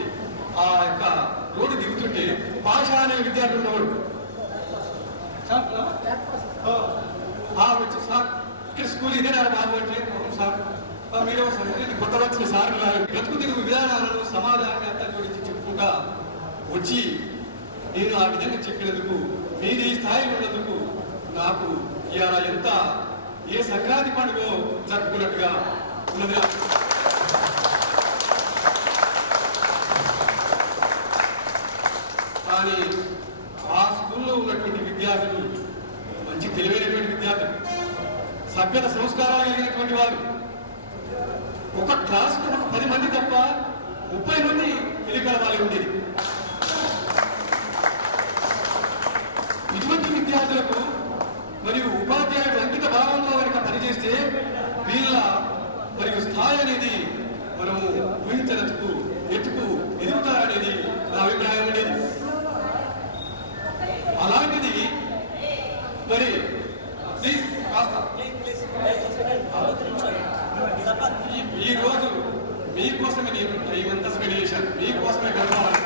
ఆ యొక్క రోడ్డు దిగుతుంటే భాష అనే విద్యార్థి ఉన్నవాడు వచ్చి సార్ ఇక్కడ స్కూల్ ఇదేనా బాబు అంటే సార్ మీరే కొత్త వచ్చిన సార్ బ్రతుకు తిరుగు విధానాలను సమాధానాన్ని అంతా గురించి చెప్పుకుంటా వచ్చి నేను ఆ విధంగా చెప్పినందుకు మీరు ఈ స్థాయిలో ఉన్నందుకు నాకు ఇవాళ ఎంత ఏ సంక్రాంతి పండుగ జరుపుకున్నట్టుగా ఉన్నది. కానీ ఆ స్కూల్లో ఉన్నటువంటి విద్యార్థులు మంచి తెలివైనటువంటి విద్యార్థులు, సభ్యత సంస్కారాలు కలిగినటువంటి వారు. ఒక క్లాసుకు 10 మంది తప్ప 30 మంది తెలియకలవాలి ఉండేది. ఇటువంటి విద్యార్థులకు మరియు ఉపాధ్యాయుడు అంకిత భావంతో కనుక పనిచేస్తే వీళ్ళ మరియు స్థాయి అనేది మనము ఊహించినందుకు ఎదుగుతారనేది నా అభిప్రాయం ఉండేది. అలాంటిది మరి కాస్త మీకోసమే నేను టైం అంతా స్పెండ్ చేశాను, మీకోసమే గడపాలి.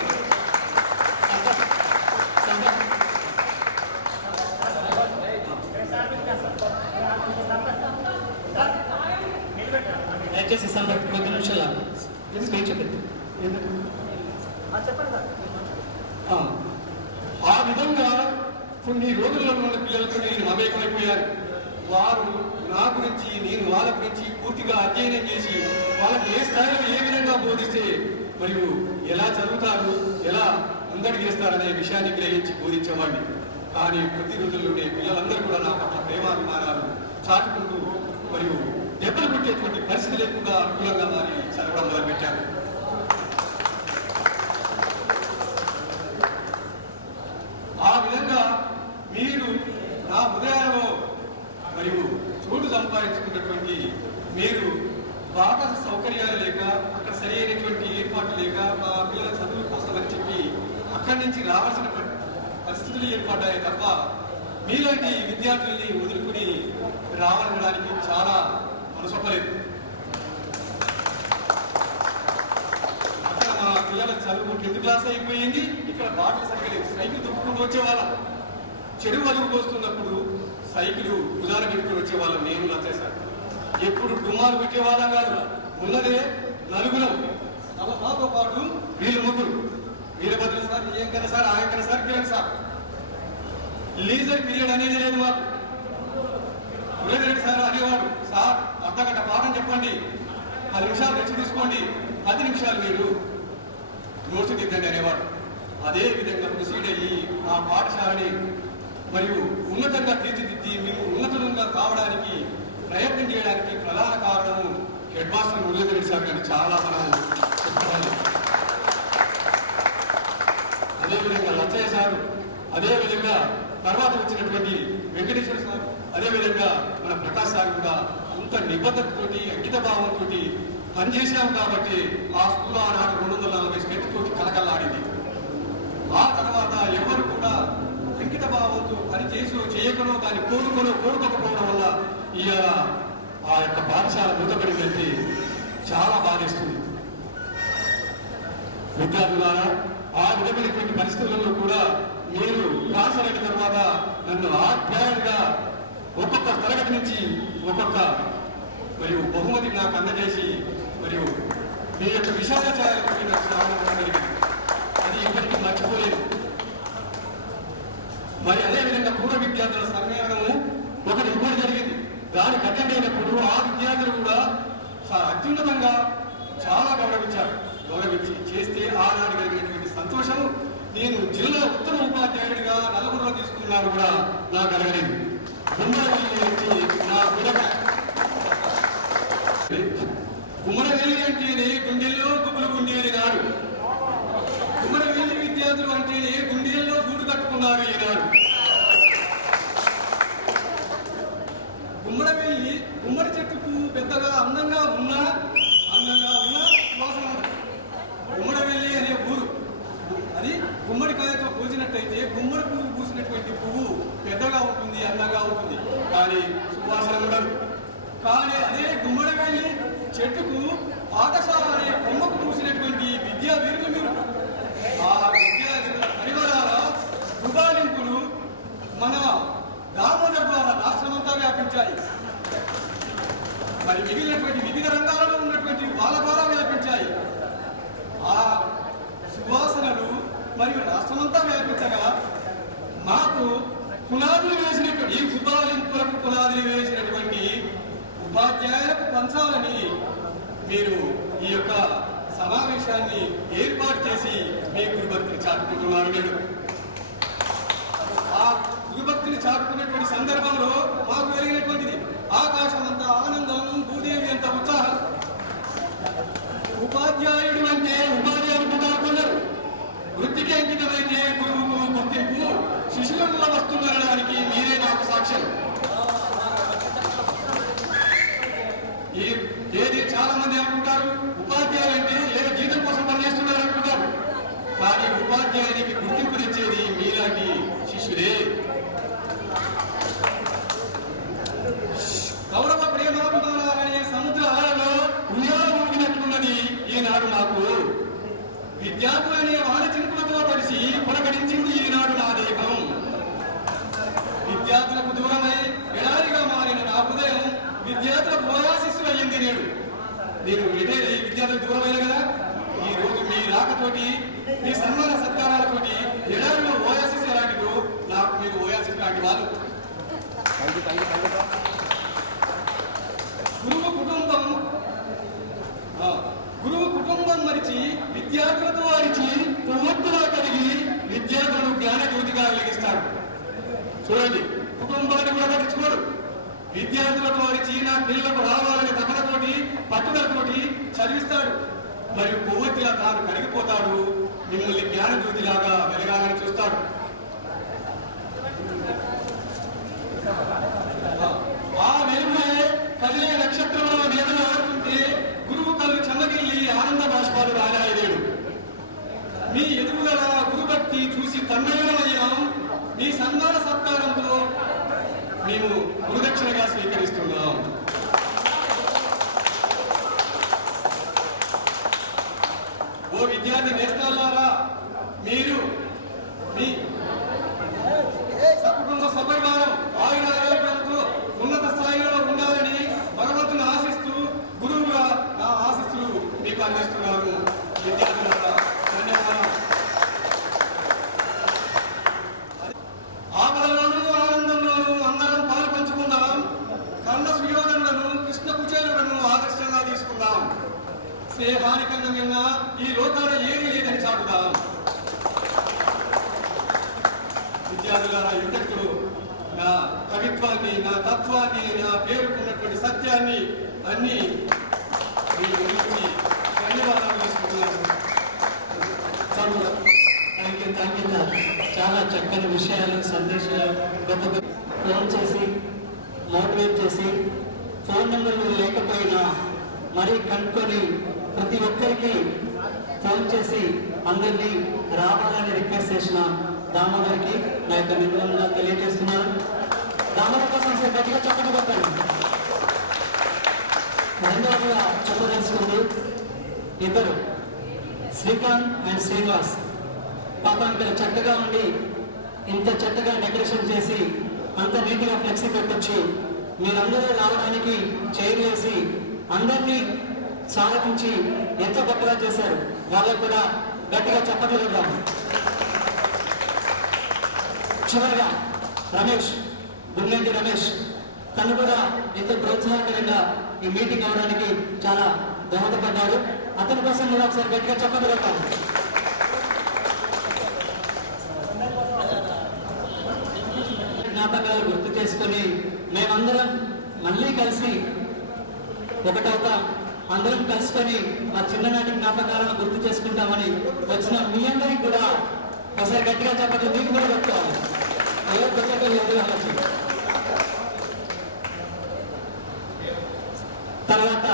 దయచేసి సందర్భం 10 నిమిషాలు స్పీచ్ ఆ విధంగా కొన్ని రోజుల్లో ఉన్న పిల్లలతో నేను మమేకమైపోయాను. వారు నా గురించి, నేను వాళ్ళ గురించి పూర్తిగా అధ్యయనం చేసి వాళ్ళకి ఏ స్థాయిలో ఏ విధంగా బోధిస్తే మరియు ఎలా చదువుతారు, ఎలా అందడి చేస్తారనే విషయాన్ని గ్రహించి బోధించేవాడిని. కానీ కొద్ది రోజుల్లోనే పిల్లలందరూ కూడా నా పట్ల ప్రేమాభిమానాలు చాటుకుంటూ మరియు దెబ్బలు కొట్టేటువంటి పరిస్థితి లేకుండా అనుకూలంగా మారి చదవడం మొదలుపెట్టారు. ఆ విధంగా మీరు నా హృదయాలలో మరియు చోటు సంపాదించుకున్నటువంటి మీరు బాగా సౌకర్యాలు లేక అక్కడ సరి అయినటువంటి ఏర్పాట్లు లేక మా పిల్లల చదువుల కోసం అని చెప్పి అక్కడి నుంచి రావాల్సిన పరిస్థితులు ఏర్పడ్డాయి తప్ప మీలాంటి విద్యార్థుల్ని వదులుకుని రావడానికి చాలా మనసొప్పలేదు. అక్కడ మా పిల్లల చదువు 10th క్లాస్ అయిపోయింది, ఇక్కడ బాటలు సరిగలేదు. సైకిల్ తొక్కుకుంటూ వచ్చేవాళ్ళం. చెరువు అదుపు పోస్తున్నప్పుడు సైకిల్ ఉదార పెట్టుకుని వచ్చేవాళ్ళం. నేను నచ్చేసాను. ఎప్పుడు డుమ్మాలు పెట్టేవాళ్ళం కాదు. ఉన్నదే నలుగురం, మాతో పాటు వీళ్ళు ముగ్గురు, వీరభద్ర సార్, ఏం సార్, ఆయన sir, Kiran sir. Leisure period అనేది లేదు మాకు. మురళీరెడ్డి సార్ అనేవాడు, సార్ అర్ధగంట పాఠం చెప్పండి, 10 నిమిషాలు రెస్ట్ తీసుకోండి, 10 నిమిషాలు మీరు నోట్స్ దిద్దండి అనేవాడు. అదే విధంగా ప్రొసీడ్ అయ్యి ఆ పాఠశాలని మరియు ఉన్నతంగా తీర్చిదిద్ది మేము ఉన్నతంగా కావడానికి ప్రయత్నం చేయడానికి ప్రధాన కారణము హెడ్ మాస్టర్ మురళీరెడ్డి సార్ గారిని చాలా మనం చెప్పుకోవాలి. అదేవిధంగా లచ్చయ్య సారు, అదేవిధంగా తర్వాత వచ్చినటువంటి వెంకటేశ్వర సార్, అదేవిధంగా మన ప్రకాష్ సార్ కూడా అంత నిబద్ధతతోటి అంకిత భావంతో పనిచేసాం కాబట్టి ఆ స్కూల్ ఆనాడు 240 స్టెట్తో కలకల్లాడింది. ఆ తర్వాత ఎవరు కూడా అంకిత భావంతో పని చేయకనో దాన్ని కోరుకోకపోవడం వల్ల ఇవాళ ఆ యొక్క పాఠశాల మృతపడిందంటే చాలా బాధేస్తుంది. విద్యార్థులారా, ఆ విధమైనటువంటి పరిస్థితులలో కూడా మీరు ట్రాన్స్ఫర్ అయిన తర్వాత నన్ను ఆధ్యాయంగా ఒక్కొక్క తరగతి నుంచి ఒక్కొక్క మరియు బహుమతి నాకు అందజేసి మరియు మీ యొక్క విశాలాచారాలకి నాకు శ్రావణం జరిగింది. అది ఇప్పటికీ మర్చిపోలేదు. మరి అదేవిధంగా పూర్వ విద్యార్థుల సమ్మేళనము ఒకటి ఇవ్వడం జరిగింది. దానికి అటెండ్ అయినప్పుడు ఆ విద్యార్థులు కూడా అత్యున్నతంగా చాలా గౌరవించి చేస్తే ఆనాడు కలిగినటువంటి సంతోషం నేను జిల్లా ఉత్తమ ఉపాధ్యాయుడిగా నలుగురులో తీసుకున్నాను కూడా నాకు అడగలేదు. కుమ్మరవెల్లి అంటేనే గుండెల్లో గుబులు ఉండేది నాడు. కుమ్మరవెల్లి విద్యార్థులు అంటేనే గుండెల్లో గూడు కట్టుకున్నారు ఈనాడు. కుమ్మరవెల్లి కుమ్మరి చెట్టుకు పెద్దగా అందంగా ఉన్నా వాసన. కుమ్మరవెల్లి అనే ఊరు అది గుమ్మడికాయతో పూసినట్టయితే గుమ్మడి పువ్వు పూసినటువంటి పువ్వు పెద్దగా ఉంటుంది, అందంగా ఉంటుంది, కానీ సువాసన ఉండదు. కానీ అదే గుమ్మడివెల్లి చెట్టుకు పాఠశాల అనే కొమ్మకు పూసినటువంటి విద్యావీరులు మీరు ఆ విద్యావీరుల పరివారాల గుబాలింపులు మన దామోదర్ ద్వారా రాష్ట్రమంతా వ్యాపించాయి. మరి మిగిలినటువంటి వివిధ రంగాలలో ఉన్నటువంటి వాళ్ళ ద్వారా వ్యాపించాయి. ఆ సువాసనలు మరియు రాష్ట్రమంతా వ్యాపించగా మాకు పునాదులు వేసినటువంటి ఈ గుబాలింపులకు పునాదులు వేసినటువంటి ఉపాధ్యాయులకు పంచాలని మీరు ఈ యొక్క సమావేశాన్ని ఏర్పాటు చేసి మీ గురుభక్తిని చాటుకుంటున్నారు. మీరు ఆ గురుభక్తిని చాటుకున్నటువంటి సందర్భంలో మాకు కలిగినటువంటిది ఆకాశం అంత ఆనందం, భూదేవి అంత ఉత్సాహం. ఉపాధ్యాయుడు అంటే ఉపాధ్యాయుడు కాకున్నారు, వృత్తికి అంకితమైతే గురువుకు గుర్తింపు శిష్యులలో వస్తుందనడానికి మీరే నాకు సాక్ష్యం. ఏది చాలా మంది అనుకుంటారు ఉపాధ్యాయులు అంటే ఏదో జీతం కోసం పనిచేస్తున్నారు అనుకుంటారు. కానీ ఉపాధ్యాయునికి గుర్తింపునిచ్చేది మీలాంటి శిష్యులే. గౌరవ ప్రేమాభిమానాలనే సముద్ర అలలో ఉయ్యాలూగినట్లున్నది ఈ గురువు కుటుంబం మరిచి విద్యార్థులతో అరిచి కొవ్వొత్తులా కలిగి విద్యార్థులను జ్ఞానజ్యోతిగా వెలిగిస్తాడు. చూడండి, కుటుంబాన్ని కూడా పట్టించుకోడు. విద్యార్థులతో అరిచి నా పిల్లలకు రావాలని తపనతోటి పట్టుదలతోటి చదివిస్తాడు. మరియు కొవ్వొత్తిలా తాను కరిగిపోతాడు. మిమ్మల్ని జ్ఞానజ్యోతిలాగా వెలగాలని చూస్తాడు. ఆ వెలుగునే కదిలే నక్షత్రంలో వేదన ఆడుతుంటే గురువు కళ్ళు చెమ్మగిల్లి ఆనంద బాష్పాలు రాలాయలేడు. మీ ఎదుగుదల గురుభక్తి చూసి తన్మయమయ్యాం. మీ సన్మాన సత్కారంతో మేము గురుదక్షిణగా స్వీకరిస్తున్నాం. ఓ విద్యార్థి నేస్తాలారా, మీరు మీ సకుటుంబ సపరివారం ఆయురారోగ్యాలతో ఉన్నత స్థాయిలో ఉండాలని భగవంతుని ఆశిస్తూ గురువుగా నా ఆశీస్సులు మీకు అందిస్తున్నాను. విద్యార్థులారా, ధన్యవాదాలు. ఆపదలోనూ ఆనందంలోనూ అందరం పాలు పంచుకుందాం. కర్ణ సుయోధనులను కృష్ణ కుచేలులను ఆదర్శంగా తీసుకుందాం. స్నేహానికన్నా నిన్న ఈ లోకాన ఏమీ లేదని చాటుదాం. విద్యార్థులారా, ఇంతకు నా కవిత్వాన్ని, నా తత్వాన్ని, నా పేరుకున్నటువంటి సత్యాన్ని అన్ని మీ గురించి ధన్యవాదాలు తీసుకుంటున్నాను. చాలా చక్కని విషయాలు, సందేశాలు ఫోన్ చేసి మోటివేట్ చేసి, ఫోన్ నెంబర్లు లేకపోయినా మరీ కనుక్కొని ప్రతి ఒక్కరికి ఫోన్ చేసి అందరినీ రావాలని రిక్వెస్ట్ చేసిన దామోదర్కి నా యొక్క నిర్మలంగా తెలియజేస్తున్నాను. దామోదర్ కోసం గట్టిగా చెప్పండి కొట్టాను. రెండవగా చెప్పదలుచుకుంది ఇద్దరు, శ్రీకాంత్ అండ్ శ్రీనివాస్. పాపం ఇక్కడ చక్కగా ఉండి ఇంత చక్కగా డెకరేషన్ చేసి అంత నీట్గా ఫ్లెక్సీ పెట్టొచ్చు. మీరందరూ రావడానికి చైర్ వేసి అందరినీ స్వాగతించి ఎంతో గొప్పగా చేశారు. వాళ్ళకు కూడా గట్టిగా చప్పట్లు కొడదాం. చివరిగా రమేష్, గుండెంటి రమేష్, తను కూడా ఎంతో ప్రోత్సాహకరంగా ఈ మీటింగ్ అవడానికి చాలా దోహదపడ్డాడు. అతని కోసం కూడా ఒకసారి గట్టిగా చప్పట్లు కొడతాం. జ్ఞాపకాలు గుర్తు చేసుకొని మేమందరం మళ్ళీ కలిసి ఒకటవుతాం. అందరం కలుసుకొని ఆ చిన్ననాటి జ్ఞాపకాలను గుర్తు చేసుకుంటామని వచ్చిన మీ అందరికి కూడా ఒకసారి గట్టిగా చెప్పండి. మీకు కూడా చెప్తాను, ఎవరు కొత్తగా లేదు కాబట్టి. తర్వాత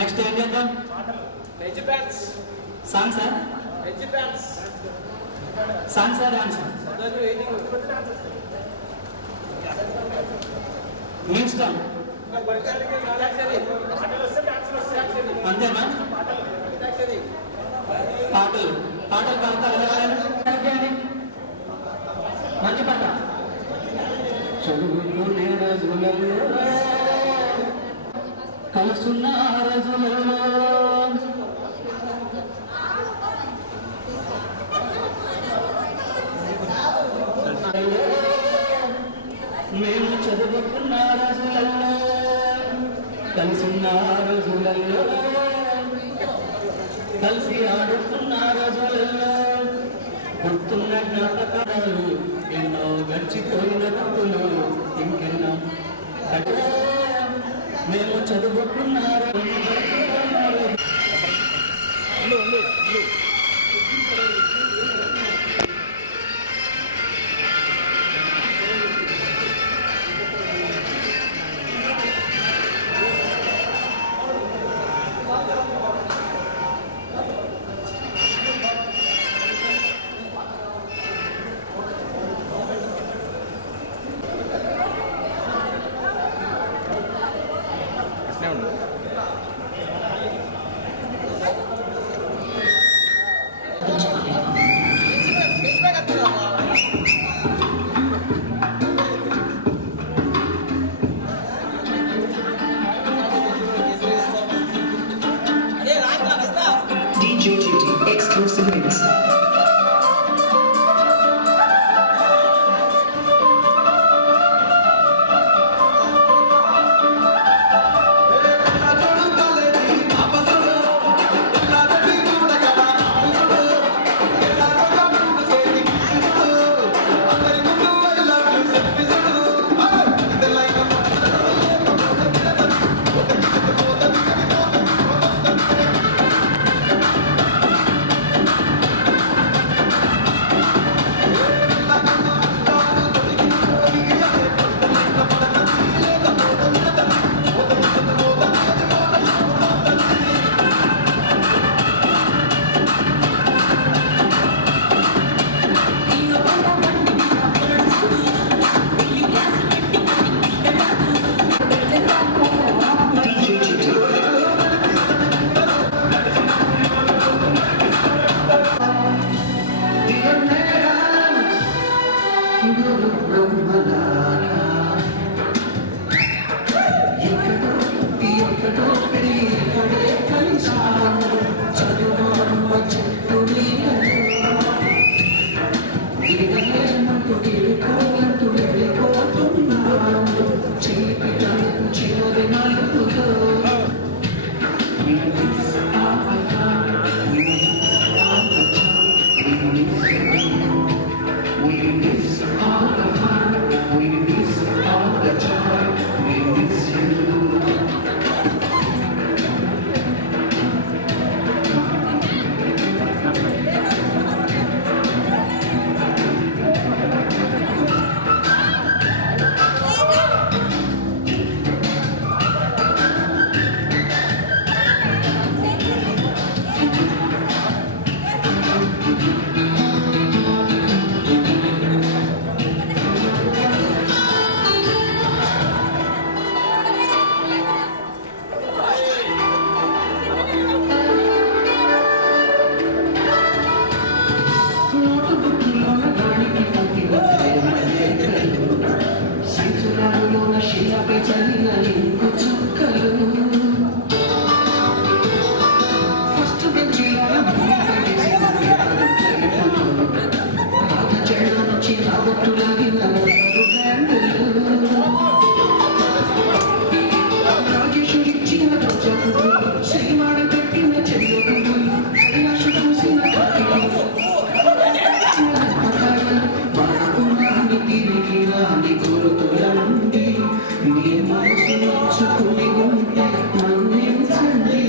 నెక్స్ట్ ఏం చేద్దాం? సాంగ్సా సాంగ్సా డాన్సా? మీ ఇష్టం, అంతేనా? పాటలు పాటలు పాడతారు మంచి పాట. చదువుకునే రోజులలో కలుసున్న రోజులలో మేము చదువుకున్న రోజులలో కలిసున్న రోజులలో కలిసి ఆడుతున్న రోజులలో గుర్తున్న జ్ఞాపకాలు ఎన్నో గడిచిపోయిన గుర్తులు ఇంకెన్నో మేము చదువుకున్న exclusive mix. చీలపై చలిన ఇంకు చుక్కలు ఫస్ట్ బెంచీలో రాత చెడు నుంచి రాబట్టు లాగిన రాజేశ్వరిచ్చిన రోజకు శ్రీవాడ పెట్టిన చెల్లకు కైలాస చూసిన మనకున్నాన్ని తిరిగి రాని గురుతులండి నీ మనసు నోచుకుని ఉంటే మన్నించండి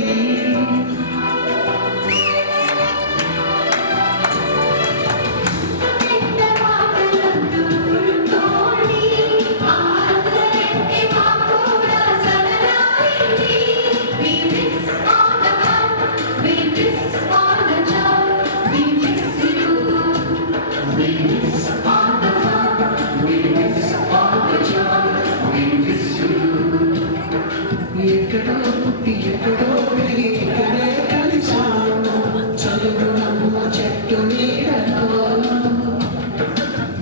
ఎక్కడో పుట్టి ఎక్కడో పెరిగి ఇక్కడే కలిసాము చదువునమ్మ చెట్టు నీడలో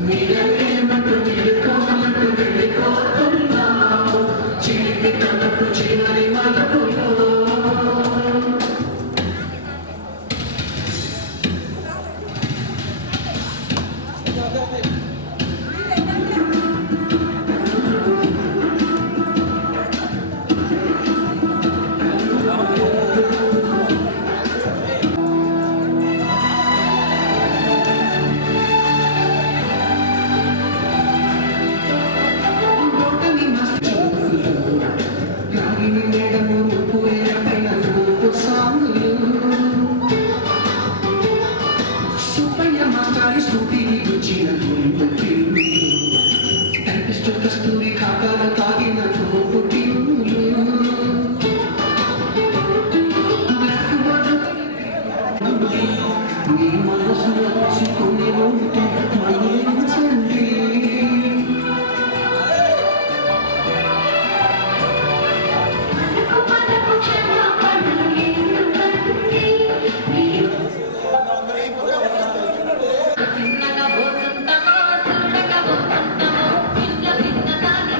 మీరేమంటూ వెళ్ళిపోమంటూ వెళ్ళిపోతున్నాము చిలిపి కళ్ళకు చివరి మలుపులో రాగిని మేడము రూపు వేరపైన రూపు సాంగులు సుబ్బయ్య మాట్లాడి స్కూటీని గుచ్చిన గుంపు పిల్లు టైపిస్టు కస్తూరి ఖాతాలో తాగిన రూపు పిల్లులు బ్లాక్ బోర్డు మీ మనసు వచ్చుకుని ఉంటే మన్నించండి చిన్నగా పోతుంటామో చూడక పోతుంటామో పిల్ల పిన్నదాన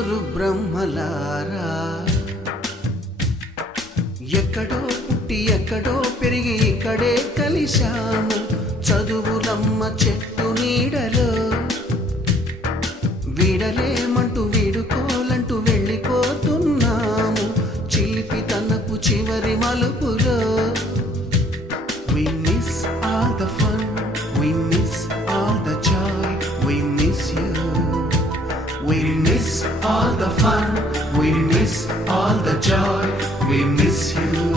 ముగ్గురు బ్రహ్మలారా ఎక్కడో పుట్టి ఎక్కడో పెరిగి ఇక్కడే కలిశాము చదువులమ్మ చెట్టు నీడలో వీడలేమంటూ వీడుకోలంటూ వెళ్ళిపోతున్నాము చిలిపి తనపు చివరి మలుపులో. We miss all the fun, we miss all the joy, we miss you. We miss all the fun, we miss all the joy, we miss you.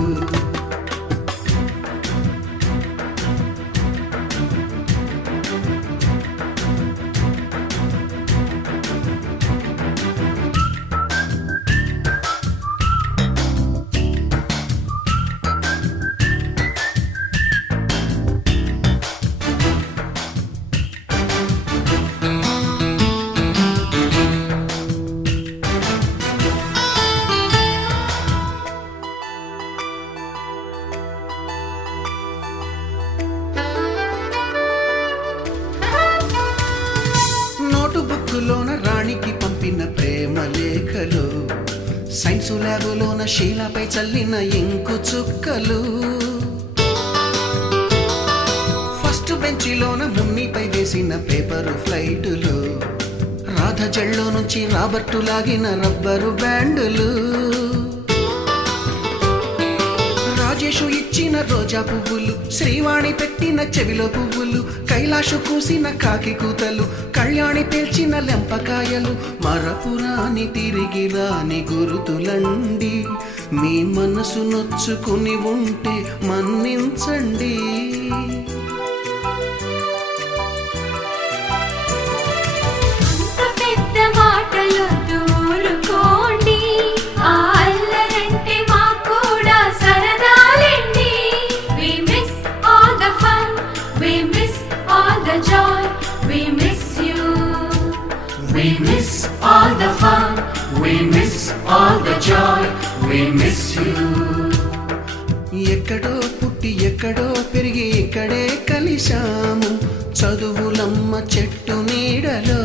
నోటుబుక్కులోన రాణికి పంపిన ప్రేమ లేఖలు సైన్సు ల్యాబులోన శీలపై చల్లిన ఇంకు చుక్కలు ఫస్ట్ బెంచిలోన మున్నిపై వేసిన పేపరు ఫ్లైటులు రాధ జల్లో నుంచి రాబర్టు లాగిన rubber బ్యాండులు Rajesh ఇచ్చిన రోజా పువ్వులు శ్రీవాణి పెట్టిన చెవిలో పువ్వులు కైలాషు కూసిన కాకి కూతలు కళ్యాణి పేల్చిన లెంపకాయలు మరపురాని తిరిగి రాని గురుతులండి మీ మనసు నొచ్చుకుని ఉంటే మన్నించండి. We miss all the fun, we miss all the joy, we miss you. ఎక్కడో పుట్టి ఎక్కడో పెరిగి ఇక్కడే కలిశాము చదువులమ్మ చెట్టు నీడలో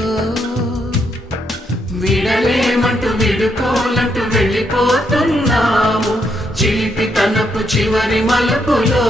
వీడలేమంటూ వీడుకోలంటూ వెళ్ళిపోతున్నాము చిలిపి తనపు చివరి మలుపులో.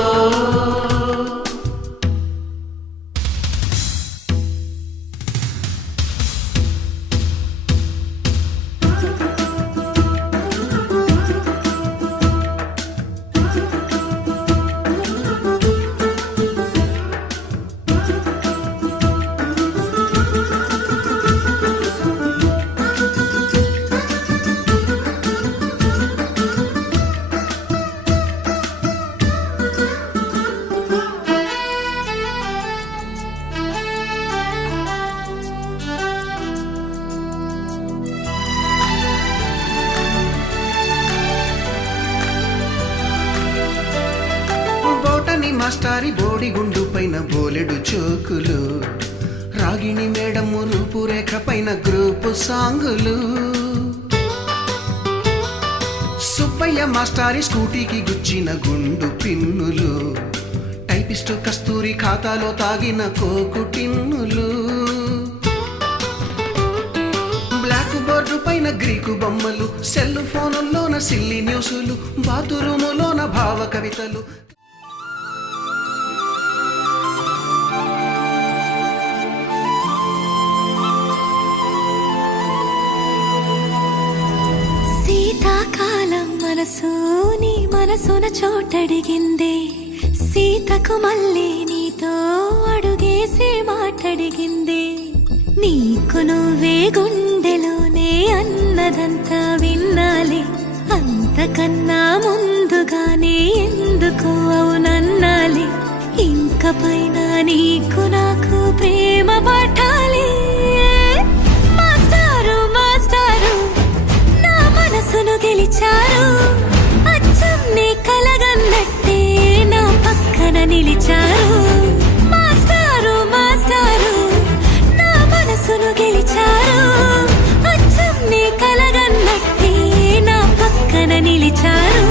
మాస్టారి బోడిగుండు పైన బోలెడు చోకులు రాగిణి మేడము రూపురేఖ పైన గ్రూపు సాంగులు సుబ్బయ్య మాస్టారి స్కూటీకి గుచ్చిన గుండు పిన్నులు టైపిస్టు కస్తూరి ఖాతాలో తాగిన కోకు టిన్నులు బ్లాక్ బోర్డు పైన గ్రీకు బొమ్మలు సెల్ ఫోనుల్లోన సిల్లి న్యూసులు బాతురూములోన భావ కవితలు. శీతాకాలం మనసు నీ మనసున చోటడిగిందే సీతకు మళ్ళీ నీతో అడుగేసి మాటడిగిందే నీకు నువ్వే గుండెలోనే అన్నదంతా విన్నాలే అంతకన్నా ముందుగానే ఎందుకు అవునన్నాలే ఇంక పైన నీకు నాకు ప్రేమ పాఠాలే. మాస్టారు మాస్టారు నా మనసును గెలిచారు అచ్చం నీ కలగన్నట్టే నా పక్కన నిలిచారు. మాస్టారు మాస్టారు నా మనసును గెలిచారు అచ్చం నీ కలగన్నట్టే నా పక్కన నిలిచారు.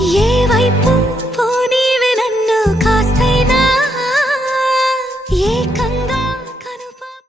ఏ వైపు